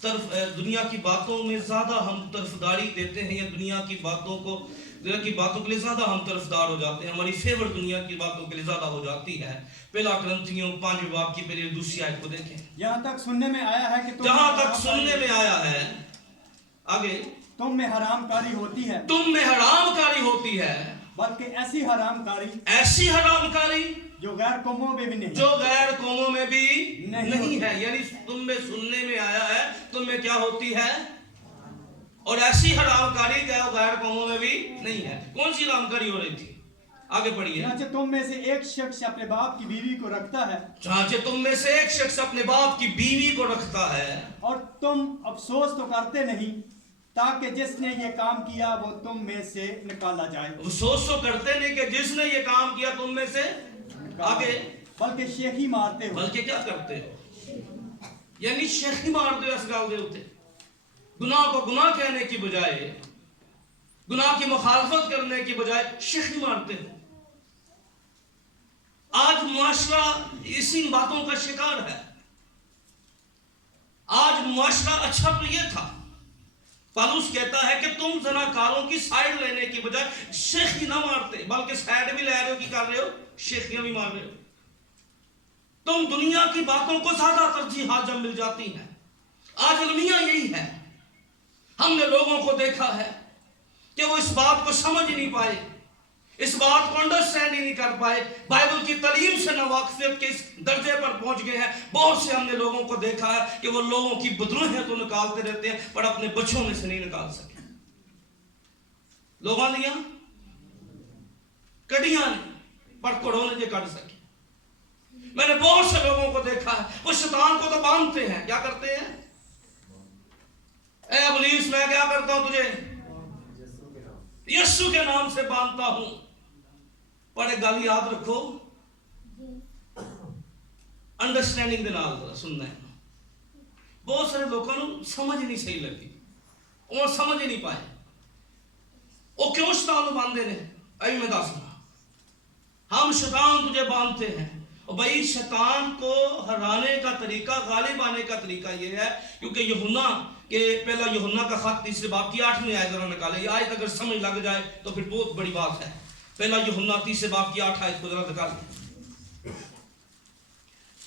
दुनिया की बातों में ज्यादा हम तरफदारी देते हैं, या दुनिया की बातों के लिए ज्यादा हम तरफदार हो जाते हैं, हमारी फेवर दुनिया की बातों के लिए ज्यादा हो जाती है। पहला कुरिन्थियों 5वें बाब की पहली और दूसरी आयत को देखें। यहाँ तक सुनने में आया है कि जहां तक सुनने में आया है, आगे, तुम में हरामकारी होती है, तुम में हरामकारी होती है, बल्कि ऐसी हरामकारी जो गैर कौमों में भी नहीं, जो गैर कौमों में भी नहीं है। यानी तुम में सुनने में आया है, तुम में क्या होती है? और ऐसी हरामकारी गैर कौमों में भी नहीं है। कौन सी हरामकारी हो रही थी? आगे पढ़िए। चाहे तुम में से एक शख्स अपने बाप की बीवी को रखता है, चाहे तुम में से एक शख्स अपने बाप की बीवी को रखता है, और तुम अफसोस तो करते नहीं, ताकि जिसने ये काम किया वो तुम में से निकाला जाए। अफसोस तो करते नहीं कि जिसने ये काम किया तुम में से, आगे, बल्कि शेखी मारते हो। बल्कि क्या करते हो? यानी शेखी मारते हो। इस गल दे उत्ते गुनाह को गुनाह कहने की बजाय, गुनाह की मुखालफत करने की बजाय शेखी मारते हो। आज मुआशरा इसी बातों का शिकार है। आज मुआशरा अच्छा तो ये था, पौलुस कहता है कि तुम ज़नाकारों की साइड लेने की बजाय शेखी ना मारते, बल्कि साइड भी ले रहे हो, की कर रहे हो? शेखियां भी मार रहे हो। तुम दुनिया की बातों को ज्यादा तरजीहात जब मिल जाती हैं। आज अलमिया यही है। हमने लोगों को देखा है कि वो इस बात को समझ ही नहीं पाए, इस बात को अंडरस्टैंड ही नहीं कर पाए, बाइबल की तालीम से नावाकिफियत के इस दर्जे पर पहुंच गए हैं। बहुत से हमने लोगों को देखा है कि वो लोगों की बदरूहें तो निकालते रहते हैं, पर अपने बच्चों में से नहीं निकाल सके। लोगों ने कड़ियां ने, पर कोड़ों ने जो काट सके। मैंने बहुत से लोगों को देखा है, वो शैतान को तो बांधते हैं। क्या करते हैं? ए इब्लीस, मैं क्या करता हूं? तुझे यीशु के नाम से बांधता हूं। पर एक गल याद रखो, अंडरस्टैंडिंग के नाल सुनना है। बहुत सारे लोगों को समझ नहीं सही लगी, और समझ ही नहीं पाए वो क्यों शैतान बांधे ने। میں داسنا ہم شیطان تجھے باندھتے ہیں. اور بھائی شیطان کو ہرانے کا طریقہ، غالب آنے کا طریقہ یہ ہے، کیونکہ یوحنا کہ پہلا یوحنا کا خط 3 باب کی 8 آیت ذرا نکالے. یہ آیت اگر سمجھ لگ جائے تو پھر بہت بڑی بات ہے. پہلا یوحنا 3 باب کی 8 آیت کو ذرا نکالے.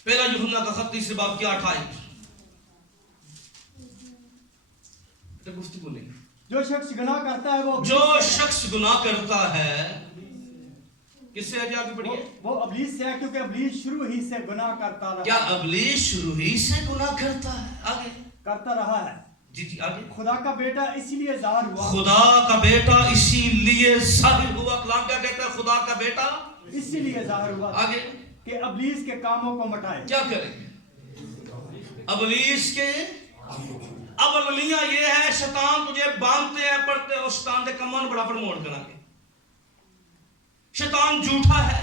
پہلا یوحنا کا خط 3 باب کی 8 آیت. گفتگو نہیں. جو شخص گناہ کرتا ہے وہ جو شخص گناہ کرتا ہے، کس سے آگے پڑھیے؟ وہ ابلیس سے ہے، کیونکہ ابلیس شروع ہی سے گناہ کرتا رہا. کیا ابلیس شروع ہی سے گناہ کرتا ہے؟ آگے کرتا رہا ہے. جی آگے. خدا کا بیٹا اسی لیے ظاہر ہوا. خدا کا بیٹا اسی لیے ظاہر ہوا. کلام کیا کہتا ہے؟ خدا کا بیٹا اسی لیے ظاہر ہوا آگے کہ ابلیس کے کاموں کو مٹائے. کیا کریں؟ ابلیس کے اب المیہ یہ ہے، شیطان تجھے باندھتے ہیں پڑھتے اور شیطان دے کمان بڑا پروموٹ کرا کے. شیطان جھوٹا ہے،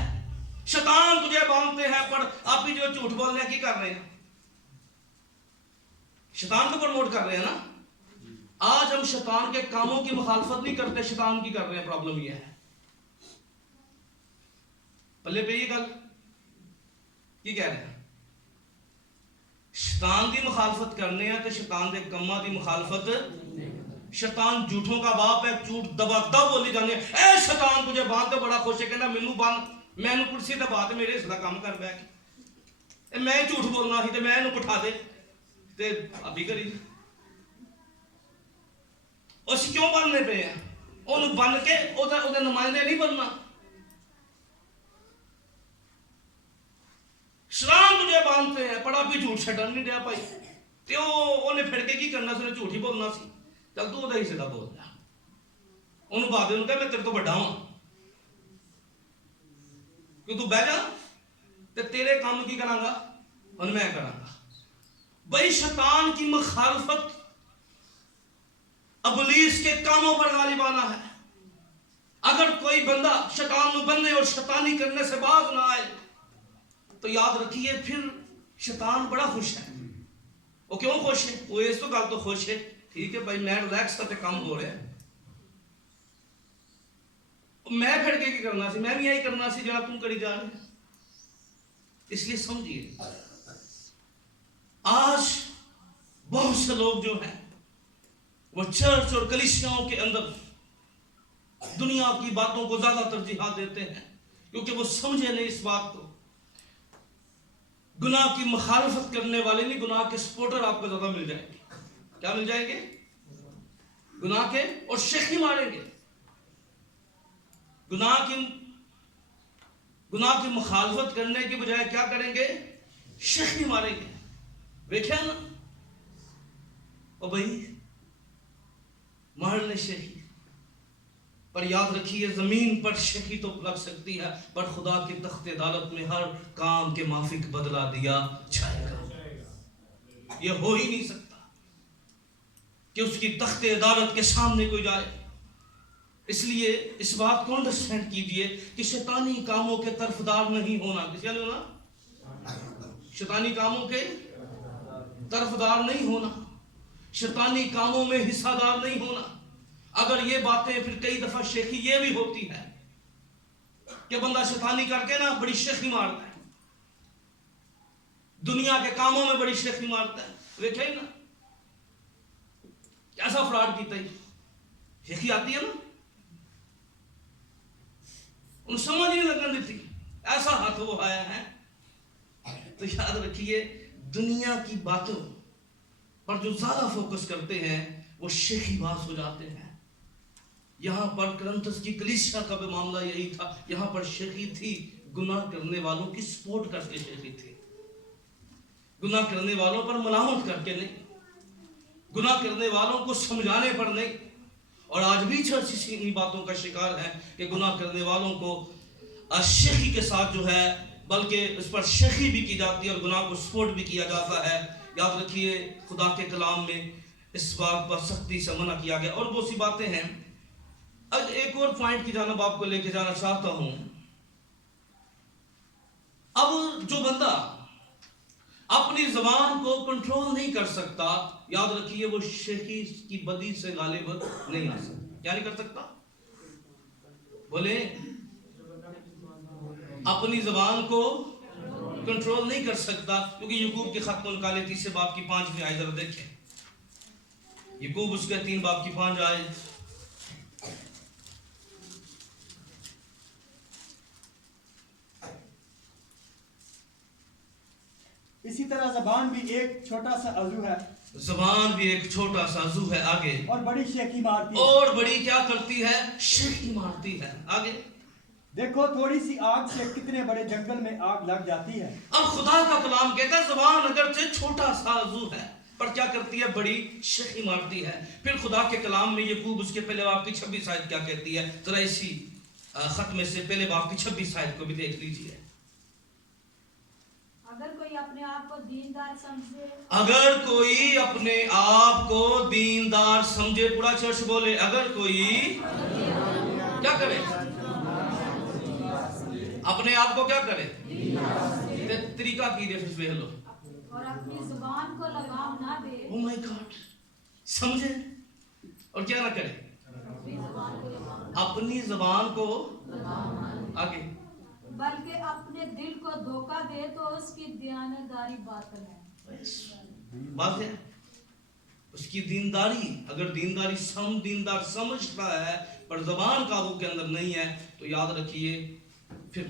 شیطان تجھے باندھتے ہیں پڑھ. آپ بھی جو جھوٹ بولنے کی کر رہے ہیں، شیطان کو پروموٹ کر رہے ہیں نا. آج ہم شیطان کے کاموں کی مخالفت نہیں کرتے، شیطان کی کر رہے ہیں. پرابلم یہ ہے. پلے پہ یہ گل کی کہہ رہے ہیں، شیطان کی مخالفت کرنے ہیں تو شیطان دے کماں دی مخالفت. شیطان جھوٹوں کا باپ ہے، جھوٹ دبا دب بولی جانے. اے شیطان تجھے باندھ تو بڑا خوش ہے، کہنا مینوں باندھ، مینوں کرسی تے بات میرے اس دا کام کر بیٹھ. میں جھوٹ بولنا سی تے میں اینوں بٹھا دے تے ابھی کری. اس کیوں بننے پہ ہیں؟ انہوں بن کے او دے نمائندے نہیں بننا. شیطان تجھے باندھتے ہیں پڑا بھی جھوٹ چھڈن نہیں دیا پائی. تے انہیں پھڑ کے کی کرنا سی؟ جھوٹ ہی بولنا سی. چل تو ہی سیدھا بول رہا. انہوں بعد میں کہا میں تیرے تو بڑا ہوں، کہ تو بہ جا تے تیرے کام کی کراں گا اور میں کراں گا. بھائی شیطان کی مخالفت ابلیس کے کاموں پر غالب آنا ہے. اگر کوئی بندہ شیطان نو بننے اور شیطانی کرنے سے باز نہ آئے تو یاد رکھیے پھر شیطان بڑا خوش ہے. وہ کیوں خوش ہے؟ وہ اس تو گل تو خوش ہے، ٹھیک ہے بھائی میں ریلیکس کرتے کام ہو رہا ہے. میں پھڑ کے کی کرنا سی؟ میں بھی یہی کرنا سی جہاں تم کری جا رہے. اس لیے سمجھیے آج بہت سے لوگ جو ہیں وہ چرچ اور کلیسیاؤں کے اندر دنیا کی باتوں کو زیادہ ترجیحات دیتے ہیں، کیونکہ وہ سمجھے نہیں اس بات کو. گناہ کی مخالفت کرنے والے نہیں، گناہ کے سپورٹر آپ کو زیادہ مل جائیں گے. کیا مل جائیں گے؟ گناہ کے، اور شیخی ماریں گے. گناہ کی مخالفت کرنے کی بجائے کیا کریں گے؟ شیخی ماریں گے. دیکھیں نا. اور بھائی مارنے شیخی پر یاد رکھیے زمین پر شیخی تو لگ سکتی ہے، پر خدا کی تخت عدالت میں ہر کام کے مافک بدلہ دیا جائے گا. یہ ہو ہی نہیں سکتا کہ اس کی تخت عدالت کے سامنے کوئی جائے. اس لیے اس بات کو انڈرسٹینڈ کیجئے کہ شیطانی کاموں کے طرفدار نہیں ہونا. کسی نے ہونا؟ شیطانی کاموں کے طرفدار نہیں ہونا، شیطانی کاموں میں حصہ دار نہیں ہونا. اگر یہ باتیں پھر کئی دفعہ شیخی یہ بھی ہوتی ہے کہ بندہ شیطانی کر کے نا بڑی شیخی مارتا ہے، دنیا کے کاموں میں بڑی شیخی مارتا ہے. دیکھیں نا کیسا فراڈ کیتا ہے. شیخی آتی ہے نا، ان سمجھ نہیں لگنے دیتی، ایسا ہاتھ وہ آیا ہے. تو یاد رکھیے دنیا کی باتوں پر جو زیادہ فوکس کرتے ہیں وہ شیخی باز ہو جاتے ہیں. یہاں پر کرنتس کی کلیسیا کا بھی معاملہ یہی تھا. یہاں پر شیخی تھی، گناہ کرنے والوں کی سپورٹ کر کے شیخی تھی. گناہ کرنے والوں پر ملامت کر کے نہیں، گناہ کرنے والوں کو سمجھانے پر نہیں. اور آج بھی چرچ اسی باتوں کا شکار ہے کہ گناہ کرنے والوں کو شیخی کے ساتھ جو ہے بلکہ اس پر شیخی بھی کی جاتی ہے اور گناہ کو سپورٹ بھی کیا جاتا ہے. یاد رکھیے خدا کے کلام میں اس بات پر سختی سے منع کیا گیا. اور بہت سی باتیں ہیں. اب ایک اور پوائنٹ کی جانب آپ کو لے کے جانا چاہتا ہوں. اب جو بندہ اپنی زبان کو کنٹرول نہیں کر سکتا، یاد رکھیے وہ شیخی کی بدی سے غالب نہیں آ سکتا. کیا نہیں کر سکتا؟ बोले अपनी जबान को कंट्रोल नहीं कर सकता, क्योंकि यकूब के खत को निकाले 3 बाब की 5वीं आयत जरा देखें। यकूब उसके 3 बाब की 5 आयत। इसी तरह जबान भी एक छोटा सा अज़ू है, जबान भी एक छोटा सा अज़ू है, आगे, और बड़ी शेखी मारती है। और बड़ी क्या करती है? शेखी मारती है, आगे। देखो थोड़ी सी आग से कितने बड़े जंगल में आग लग जाती है। अब खुदा का कलाम कहता है जबान अगरचे छोटा सा अज़ू है, पर क्या करती है? बड़ी शेखी मारती है। फिर खुदा के कलाम में यकूब उसके पहले बाब की 26 आयत क्या कहती है? जरा इसी खत में से पहले बाब की 26 आयत को भी देख लीजिए। अगर कोई अपने आप को दीनदार समझे, अगर कोई अपने आप को दीनदार समझे, पूरा चर्च बोले, अगर कोई क्या करे? अपने आप को क्या करे? ते तरीका की दे, फिर लो, और अपनी जुबान को लगाम ना दे। ओ माय गॉड, समझे? और क्या ना करे? अपनी जुबान को आगे, बल्कि अपने दिल को धोखा दे तो उसकी दयानतदारी बातिल है। बात है उसकी दीनदारी, अगर दीनदार समझता है पर जबान काबू के अंदर नहीं है, तो याद रखिए फिर,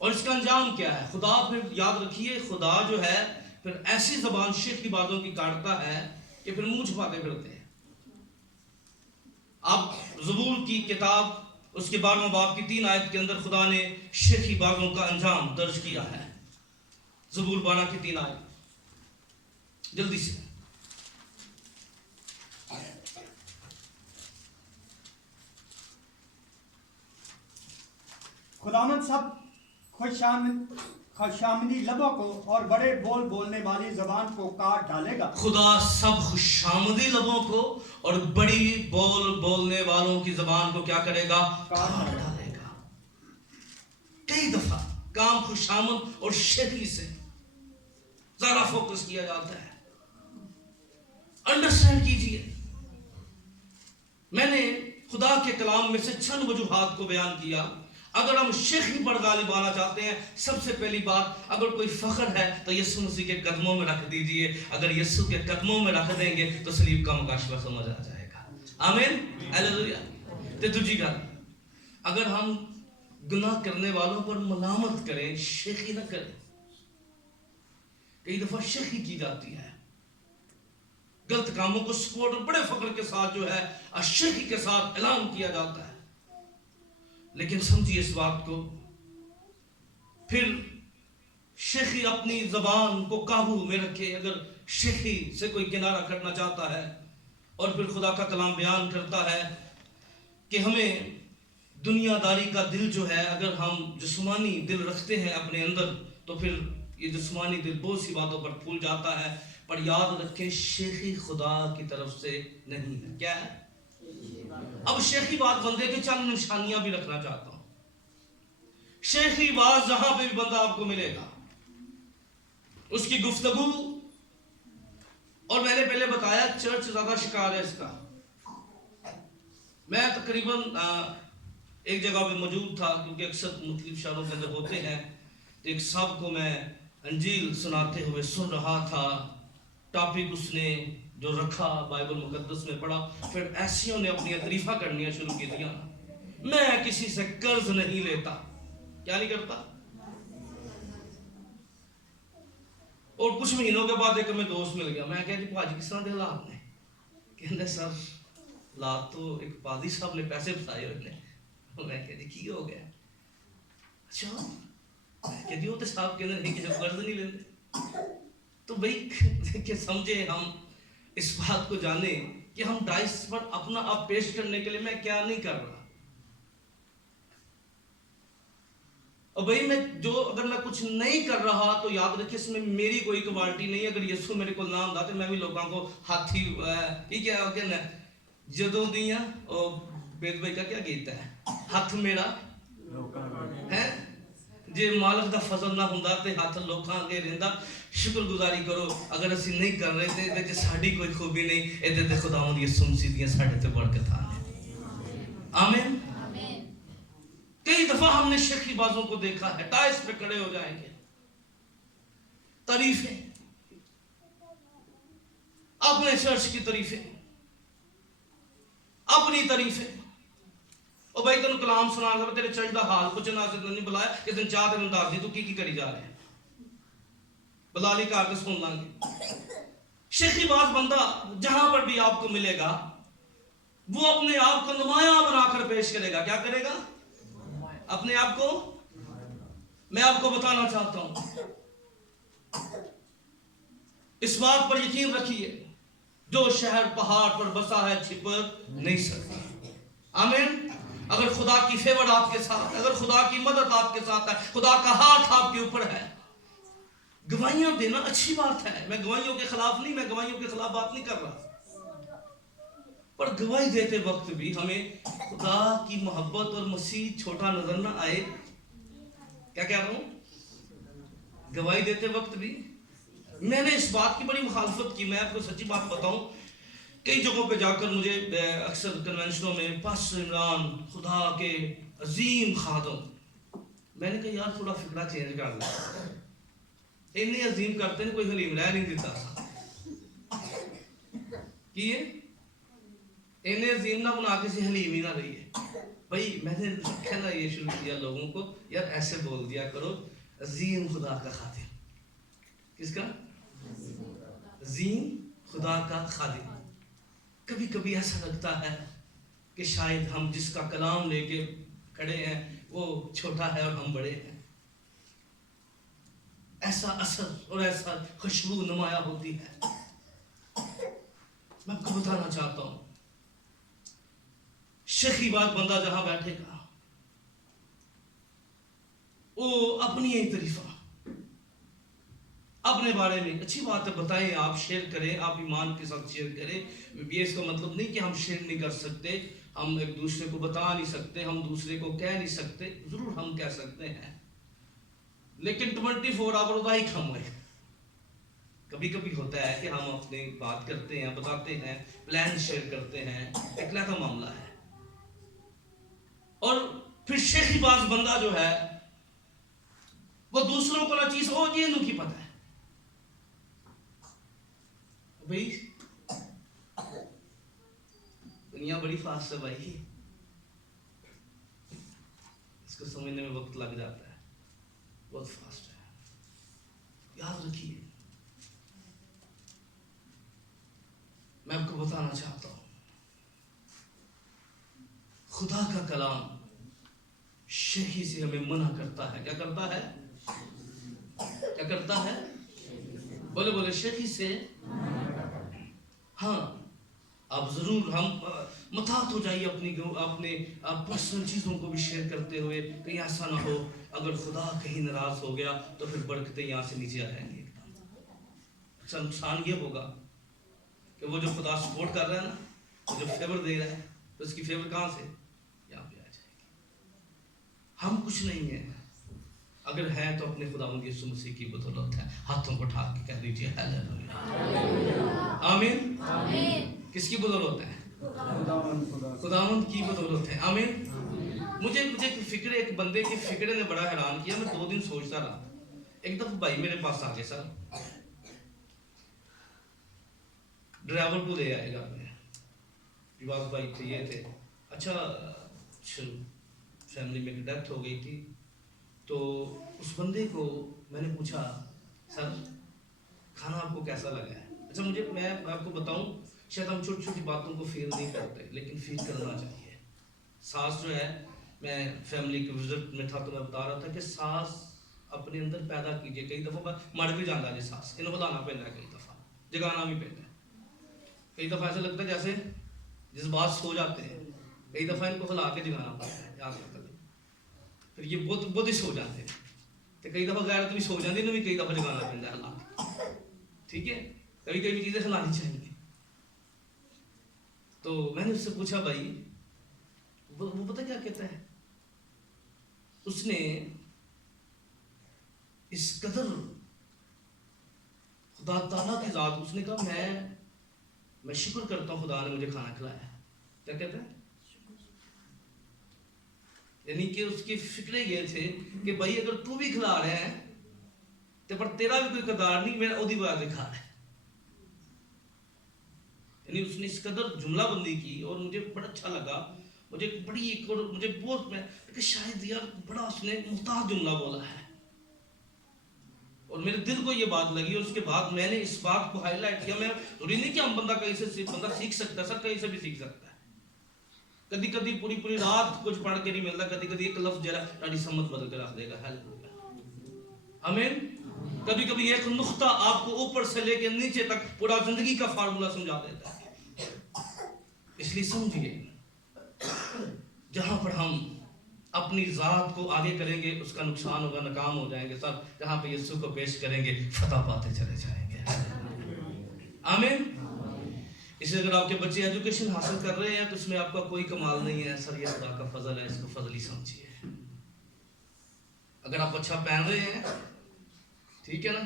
और इसका अंजाम क्या है? खुदा, फिर याद रखिए खुदा जो है फिर ऐसी जबान शेख की बातों की काटता है कि फिर मुंह छुपाते फिरते हैं। अब ज़बूर की किताब उसके 12वें बाब की 3 आयत के अंदर खुदा ने शेखी बातों का अंजाम दर्ज किया है। ज़बूर 12 की 3 आयत, जल्दी से। खुदावंद सब खुशामदी लबों को और बड़े बोल बोलने वाली जबान को काट डालेगा। खुदा सब खुशामदी लबों को और बड़ी बोल बोलने वालों की जबान को क्या करेगा? काट डालेगा। कई दफा काम खुशामद और शेखी से ज्यादा फोकस किया जाता है। अंडरस्टैंड कीजिए, मैंने खुदा के कलाम में से चंद वजूहात को बयान किया। अगर हम शेखी पर गालिब आना चाहते हैं, सबसे पहली बात, अगर कोई फख्र है तो यीशु मसीह के कदमों में रख दीजिए। अगर यीशु के कदमों में रख देंगे तो सलीब का मुकाशवा समझ आ जाएगा। आमीन, हालेलुया। ते दूसरी गल, अगर हम गुनाह करने वालों पर मलामत करें, शेखी न करें। कई दफा शेखी की जाती है, गलत कामों को सपोर्ट और बड़े फख्र के साथ जो है शेखी के साथ ऐलान किया जाता है। लेकिन समझिए इस बात को, फिर शेखी अपनी जबान को काबू में रखे। अगर शेखी से कोई किनारा करना चाहता है, और फिर खुदा का कलाम बयान करता है कि हमें दुनियादारी का दिल जो है, अगर हम जिस्मानी दिल रखते हैं अपने अंदर, तो फिर ये जिस्मानी दिल बहुत सी बातों पर फूल जाता है। पर याद रखें, शेखी खुदा की तरफ से नहीं है। क्या है? अब शेखी बात बंदे की चंद निशानियां भी रखना चाहता हूं। शेखी बात जहां पे भी बंदा आपको मिलेगा, उसकी गुफ्तगू, और मैंने पहले बताया चर्च ज्यादा शिकार है इसका। मैं तकरीबन एक जगह पे मौजूद था, क्योंकि अक्सर मुख्तलिफ शहरों के अंदर होते हैं, तो एक साहब को मैं अंजील सुनाते हुए सुन रहा था। टॉपिक उसने जो रखा बाइबल मुकद्दस में पढ़ा, फिर ऐसियों ने अपनी तरीफा करनी शुरू की दिया। मैं किसी से कर्ज नहीं लेता, क्या नहीं करता। और कुछ महीनों के बाद एक हमें दोस्त मिल गया। मैं कह जी भाजी किस तरह के हालात ने? कहते सर हालात तो एक पादी साहब ने पैसे बताए उन्हें। मैं कह जी की हो गया? अच्छा, कहती वो तो साहब कहते नहीं कि जब कर्ज नहीं लेते। तो भाई कि समझे, हम इस बात को जाने कि हम डाइस पर अपना आप पेश करने के लिए मैं क्या नहीं कर रहा। और भाई अगर मैं कुछ नहीं कर रहा, तो याद रखिए इसमें मेरी कोई क्वालिटी नहीं है। अगर यीशु मेरे को नाम दा, तो मैं भी लोगों को हाथी ठीक है कहना जदों दियां। और बेद भाई का क्या गीत है, हथ मेरा है जे मालक दा फजल ना हुंदा ते हथ लोकां अगे रहिंदा। शुक्रगुजारी करो, अगर ਅਸੀਂ नहीं कर रहे ਤੇ ਇਹਦੇ 'ਚ ਸਾਡੀ ਕੋਈ ਖੂਬੀ ਨਹੀਂ, ਇਹਦੇ ਤੇ ਖੁਦਾਵੰਦ ਯਿਸੂ ਮਸੀਹ ਦੀਆਂ ਸਾਡੇ ਤੇ ਬਰਕਤਾਂ ਨੇ। ਆਮੀਨ। दफा हमने शेखी बाजों को देखा है, टाइस पे खड़े हो जाएंगे, तारीफें, अपने चर्च की तारीफें, अपनी तारीफें। और भाई तेन कलाम सुना तेरे चर्च का हाल कुछ ना नहीं बुलाया कि तेन चाह तेन दस दी तू की करी जा रहे हैं, बुला ली कार सुन लांगे। शेखी बाज बंदा जहां पर भी आपको मिलेगा वो अपने आप को नुमाया बनाकर पेश करेगा। क्या करेगा? अपने आप को। मैं आपको बताना चाहता हूं, इस बात पर यकीन रखिए, जो शहर पहाड़ पर बसा है छिप नहीं सकता। आमीन। अगर खुदा की फेवर आपके साथ, अगर खुदा की मदद आपके साथ है, खुदा का हाथ आपके ऊपर है, गवाहियां देना अच्छी बात है। मैं गवाहियों के खिलाफ नहीं, मैं गवाहियों के खिलाफ बात नहीं कर रहा, पर गवाही देते वक्त भी हमें खुदा की मोहब्बत और मसीह छोटा नजर ना आए। क्या कह रहा हूं? गवाही देते वक्त भी मैंने इस बात की बड़ी मुखालफत की। मैं आपको सच्ची बात बताऊं, कई जगहों पे जाकर मुझे अक्सर कन्वेंशनों में पास्टर इमरान खुदा के अजीम खादम, मैंने कहा यार थोड़ा फिक्रा चेंज कर लो, इन्ने अजीम करते हैं कोई हलीम रह नहीं देता कि ये इन्हें अजीम ना बना के हलीम ही ना रही है। भाई मैंने कहना ये शुरू किया लोगों को, यार ऐसे बोल दिया करो, अजीम खुदा का खादिम। किसका? अजीम खुदा का खादिम। कभी कभी ऐसा लगता है कि शायद हम जिसका कलाम लेके खड़े हैं वो छोटा है और हम बड़े हैं। ऐसा असर और ऐसा खुशबू नुमाया होती है। मैं आपको बताना चाहता हूं, शेखी बात बंदा जहां बैठेगा वो अपनी ही तरीफा अपने बारे में अच्छी बात है बताएं, आप शेयर करें, आप ईमान के साथ शेयर करें। ये इसका मतलब नहीं कि हम शेयर नहीं कर सकते, हम एक दूसरे को बता नहीं सकते, हम दूसरे को कह नहीं सकते, जरूर हम कह सकते हैं, लेकिन 24 आवर का ही कम है। कभी कभी होता है कि हम अपनी बात करते हैं, बताते हैं, प्लान शेयर करते हैं, एक अलग मामला है। और फिर शेखी बाज बंदा जो है वो दूसरों को ना चीज हो ये नु की पता है भाई, दुनिया बड़ी फास्ट है भाई, इसको समझने में वक्त लग जाता है, बहुत फास्ट है। याद रखिए, मैं आपको बताना चाहता हूं, खुदा का कलाम शेखी से हमें मना करता है। क्या करता है? क्या करता है? बोले बोले शेखी से। हाँ, आप जरूर हम मुताहत हो जाइए अपने पर्सनल चीज़ों को भी शेयर करते हुए, कहीं ऐसा ना हो अगर खुदा कहीं नाराज हो गया तो फिर बरकतें यहाँ से नीचे आ जाएंगी एकदम। अच्छा, नुकसान ये होगा कि वो जो खुदा सपोर्ट कर रहा है ना, वो जो फेवर दे रहा है, तो उसकी फेवर कहाँ से? यहाँ पे आ जाएगी। हम कुछ नहीं है, अगर है तो अपने खुदावंद यीशु मसीह की बदौलत है। हाथों को उठा के कह दीजिए हालेलुया, आमीन। किसकी बदौलत है? खुदावंद की बदौलत है, आमीन। मुझे फिक्र, एक बंदे के फिक्र ने बड़ा हैरान किया। मैं 2 दिन सोचता रहा। एक दफा भाई मेरे पास आ गए, सर ड्राइवर को ले आएगा, विवास भाई चाहिए थे। अच्छा, फैमिली में डेथ हो गई थी, तो उस बंदे को मैंने पूछा, सर खाना आपको कैसा लगा है? अच्छा, मैं आपको बताऊं, शायद हम छोटी छोटी बातों को फील नहीं करते, लेकिन फील करना चाहिए। सास जो है, मैं फैमिली के विजिट में था तो मैं बता रहा था कि सास अपने अंदर पैदा कीजिए। कई दफ़ा मर भी जाता है सास, इन्हें हिलाना पैदा है, कई दफ़ा जगाना भी पैदा है, कई दफ़ा ऐसा लगता है जैसे जिस बात सो जाते हैं, कई दफ़ा इनको हिला के जगाना पड़ता है, याद रखना। फिर ये बहुत ही सो जाते हैं, तो कई दफ़ा गैर भी सो जाती है, भी कई दफ़ा जगाना पैदा है हिला। ठीक है, कभी कभी चीज़ें हिलानी चाहिए। तो मैंने उससे पूछा, भाई वो पता क्या कहता है? उसने इस कदर खुदा ताला की ज़ात, उसने कहा मैं शुक्र करता हूँ खुदा ने मुझे खाना खिलाया। क्या कहता है? یعنی کہ اس کی فکریں یہ تھے کہ بھائی اگر تو بھی کھلا رہے ہیں تو پر تیرا بھی کوئی کردار نہیں، میرا اودی وجہ سے کھا رہا ہے. یعنی اس نے اس قدر جملہ بندی کی اور مجھے بڑا اچھا لگا. مجھے بڑی ایک اور مجھے بہت میں کہ شاید یار بڑا اس نے محتاط جملہ بولا ہے اور میرے دل کو یہ بات لگی. اور اس کے بعد میں نے اس بات کو ہائی لائٹ کیا. میں ضروری نہیں کہ ہم بندہ کہیں سے بندہ سیکھ سکتا ہے، سر کہیں سے بھی سیکھ سکتا ہے. کدی کدی پوری رات کچھ پڑھ کے نہیں ملتا، کدی کدی ایک لفظ جرا تاری سمجھ بدل کے رکھ دے گا. آمین. کبھی کبھی ایک نقطہ آپ کو اوپر سے لے کے نیچے تک پورا زندگی کا فارمولا سمجھا دیتا ہے. اس لیے سمجھیے جہاں پر ہم اپنی ذات کو آگے کریں گے اس کا نقصان ہوگا، ناکام ہو جائیں گے سب. جہاں پہ یسوع کو پیش کریں گے فتح پاتے چلے جائیں گے. آمین. اس لیے اگر آپ کے بچے ایجوکیشن حاصل کر رہے ہیں تو اس میں آپ کا کوئی کمال نہیں ہے سر، یہ خدا کا فضل ہے، اس کو فضل ہی سمجھیے. اگر آپ اچھا پہن رہے ہیں ٹھیک ہے نا،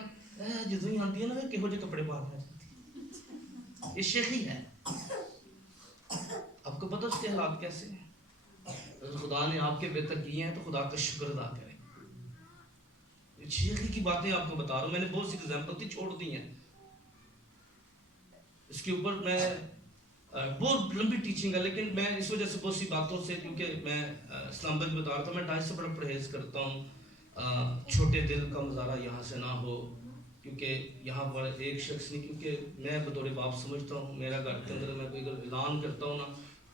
جدو ہی آتی ہے نا کہو جے کپڑے پا رہے یہ شیخی ہے. آپ کو پتہ اس کے حالات کیسے ہیں. اگر خدا نے آپ کے بہتر کیے ہیں تو خدا کا شکر ادا کریں. شیخی کی باتیں آپ کو بتا رہا ہوں، میں نے بہت سی ایگزامپل تھی چھوڑ دی ہیں. اس کے اوپر میں بہت لمبی ٹیچنگ ہے، لیکن میں اس وجہ سے بہت سی باتوں سے، کیونکہ میں اسلام آباد میں بتا رہا تھا میں ڈائٹ سے بڑا پرہیز کرتا ہوں. چھوٹے دل کا مظاہرہ یہاں سے نہ ہو، کیونکہ یہاں پر ایک شخص نہیں، کیونکہ میں بطور باپ سمجھتا ہوں میرا گھر کے اندر میں کوئی اگر اعلان کرتا ہوں نا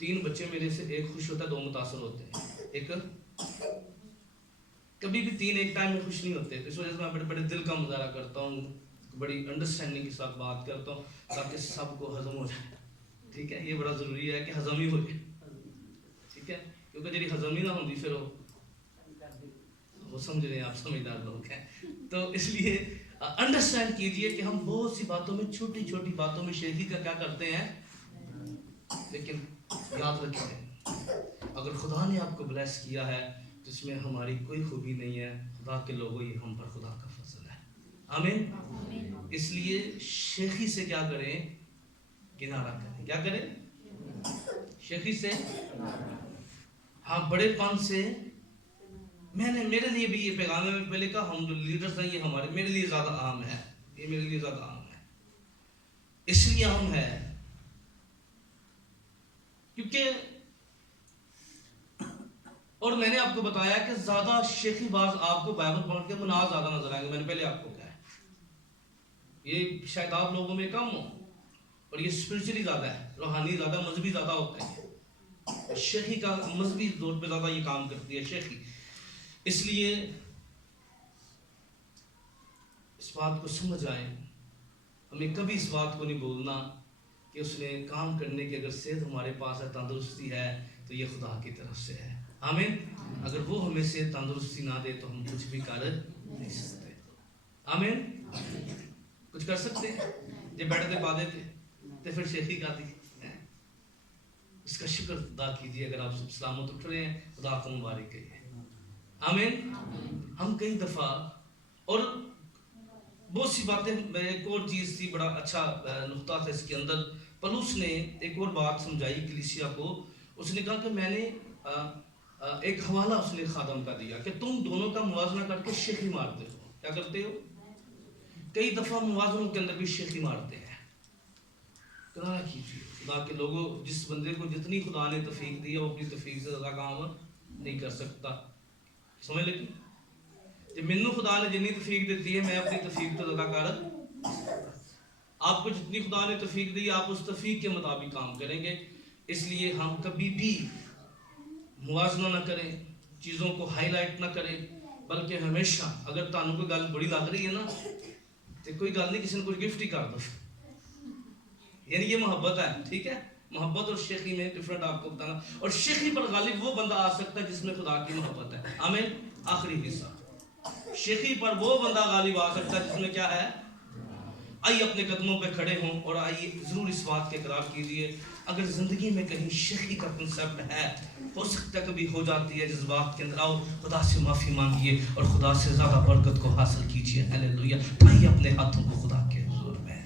3 بچے میرے سے، ایک خوش ہوتا ہے 2 متاثر ہوتے ہیں. ایک کبھی بھی 3 ایک ٹائم میں خوش نہیں ہوتے. اس وجہ سے میں بڑے بڑے دل کا مظاہرہ کرتا ہوں، بڑی انڈرسٹینڈنگ کے ساتھ بات کرتا ہوں تاکہ سب کو ہضم ہو جائے. ٹھیک ہے، یہ بڑا ضروری ہے کہ ہضم ہی ہو جائے. ٹھیک ہے، کیونکہ جی ہضم ہی نہ ہوتی پھر وہ سمجھ رہے ہیں آپ سمجھدار لوگ ہیں. تو اس لیے انڈرسٹینڈ کیجئے کہ ہم بہت سی باتوں میں چھوٹی چھوٹی باتوں میں شیخی کا کیا کرتے ہیں. لیکن یاد رکھیں اگر خدا نے آپ کو بلیس کیا ہے تو اس میں ہماری کوئی خوبی نہیں ہے، خدا کے لوگوں یہ ہم پر خدا کا فضل ہے. آمین. اس لیے شیخی سے کیا کریں، کنارہ کریں. کیا کریں؟ شیخی سے، ہاں بڑے پن سے. میرے لیے بھی یہ پیغام ہے، میں پہلے کہا ہم جو لیڈرز ہیں یہ ہمارے میرے لیے زیادہ عام ہے، یہ میرے لیے زیادہ عام ہے. اس لیے عام ہے کیونکہ، اور میں نے آپ کو بتایا کہ زیادہ شیخی باز آپ کو بائبل پڑھ کے مناظ زیادہ نظر آئیں گے. میں نے پہلے آپ کو کہا ہے یہ شاید آپ لوگوں میں کم ہو، اور یہ اسپرچولی زیادہ ہے، روحانی زیادہ، مذہبی زیادہ ہوتا ہے. شیخی کا مذہبی طور پہ زیادہ یہ کام کرتی ہے شیخی. اس لیے اس بات کو سمجھ آئے، ہمیں کبھی اس بات کو نہیں بولنا کہ اس نے کام کرنے کی اگر صحت ہمارے پاس ہے، تندرستی ہے تو یہ خدا کی طرف سے ہے. آمین. اگر وہ ہمیں صحت تندرستی نہ دے تو ہم کچھ بھی کر نہیں سکتے. آمین. کچھ کر سکتے ہیں یہ بیٹھتے پا دیتے تو پھر شیخی کا دی. اس کا شکر ادا کیجیے اگر آپ سب سلامت اٹھ رہے ہیں، خدا کو مبارک کہیے. آمین. ہم کئی دفعہ، اور بہت سی باتیں، ایک اور چیز تھی، بڑا اچھا نقطہ تھا اس کے اندر. پلوس نے ایک اور بات سمجھائی کلیسیا کو. اس نے کہا کہ میں نے ایک حوالہ اس نے خادم کا دیا کہ تم دونوں کا موازنہ کر کے شیخی مارتے ہو. کیا کرتے ہو؟ کئی دفعہ موازنوں کے اندر بھی شیخی مارتے ہیں. کنارہ کیجیے. خدا کے لوگوں، جس بندے کو جتنی خدا نے توفیق دی ہے وہ اپنی توفیق سے زیادہ کام نہیں کر سکتا. سمجھ لگی؟ جب مینوں خدا نے جتنی توفیق دیتی ہے میں اپنی توفیق تو زیادہ کر. آپ کو جتنی خدا نے توفیق دی آپ اس توفیق کے مطابق کام کریں گے. اس لیے ہم کبھی بھی موازنہ نہ کریں، چیزوں کو ہائی لائٹ نہ کریں، بلکہ ہمیشہ اگر تانوں کوئی گل بڑی لگ رہی ہے نا تو کوئی گل نہیں، کسی نے کوئی گفٹ ہی کر دو. یعنی یہ محبت ہے. ٹھیک ہے، محبت اور شیخی میں ڈفرنٹ آپ کو بتانا. اور شیخی پر غالب وہ بندہ آ سکتا ہے جس میں خدا کی محبت ہے. آمین. آخری حصہ، شیخی پر وہ بندہ غالب آ سکتا ہے جس میں کیا ہے. آئیے اپنے قدموں پہ کھڑے ہوں اور آئیے ضرور اس بات کے اقرار کیجیے اگر زندگی میں کہیں شیخی کا کنسیپٹ ہے، ہو سکتا ہے کبھی ہو جاتی ہے جذبات کے اندر، آؤ خدا سے معافی مانگیے اور خدا سے زیادہ برکت کو حاصل کیجیے. ہیلیلویا. آئیے اپنے ہاتھوں کو خدا کے حضور میں،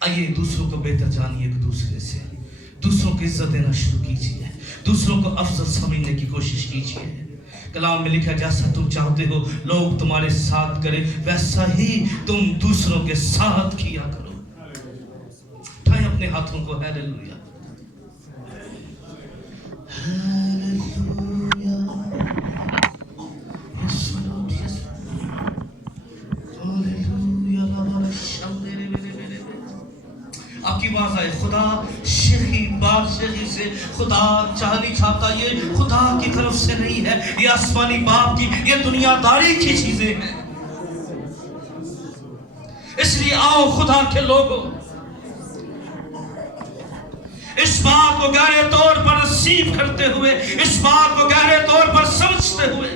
آئیے دوسروں کو بہتر جانیے، ایک دوسرے سے دوسروں کی عزت دینا شروع کیجیے. दूसरों को अफजल समझने की कोशिश कीजिए। कलाम में लिखा जैसा तुम चाहते हो लोग तुम्हारे साथ करें वैसा ही तुम दूसरों के साथ किया करो। उठाएं अपने हाथों को। Hallelujah hallelujah. Yes Lord yes hallelujah. आपकी आवाज आए खुदा शेखी बादशाही से खुदा चाहनी चाहता ये खुदा की तरफ से नहीं है, ये आसमानी बाप की ये दुनियादारी की चीजें हैं। इसलिए आओ खुदा के लोगों इस बात को गहरे तौर पर रिसीव करते हुए, इस बात को गहरे तौर पर समझते हुए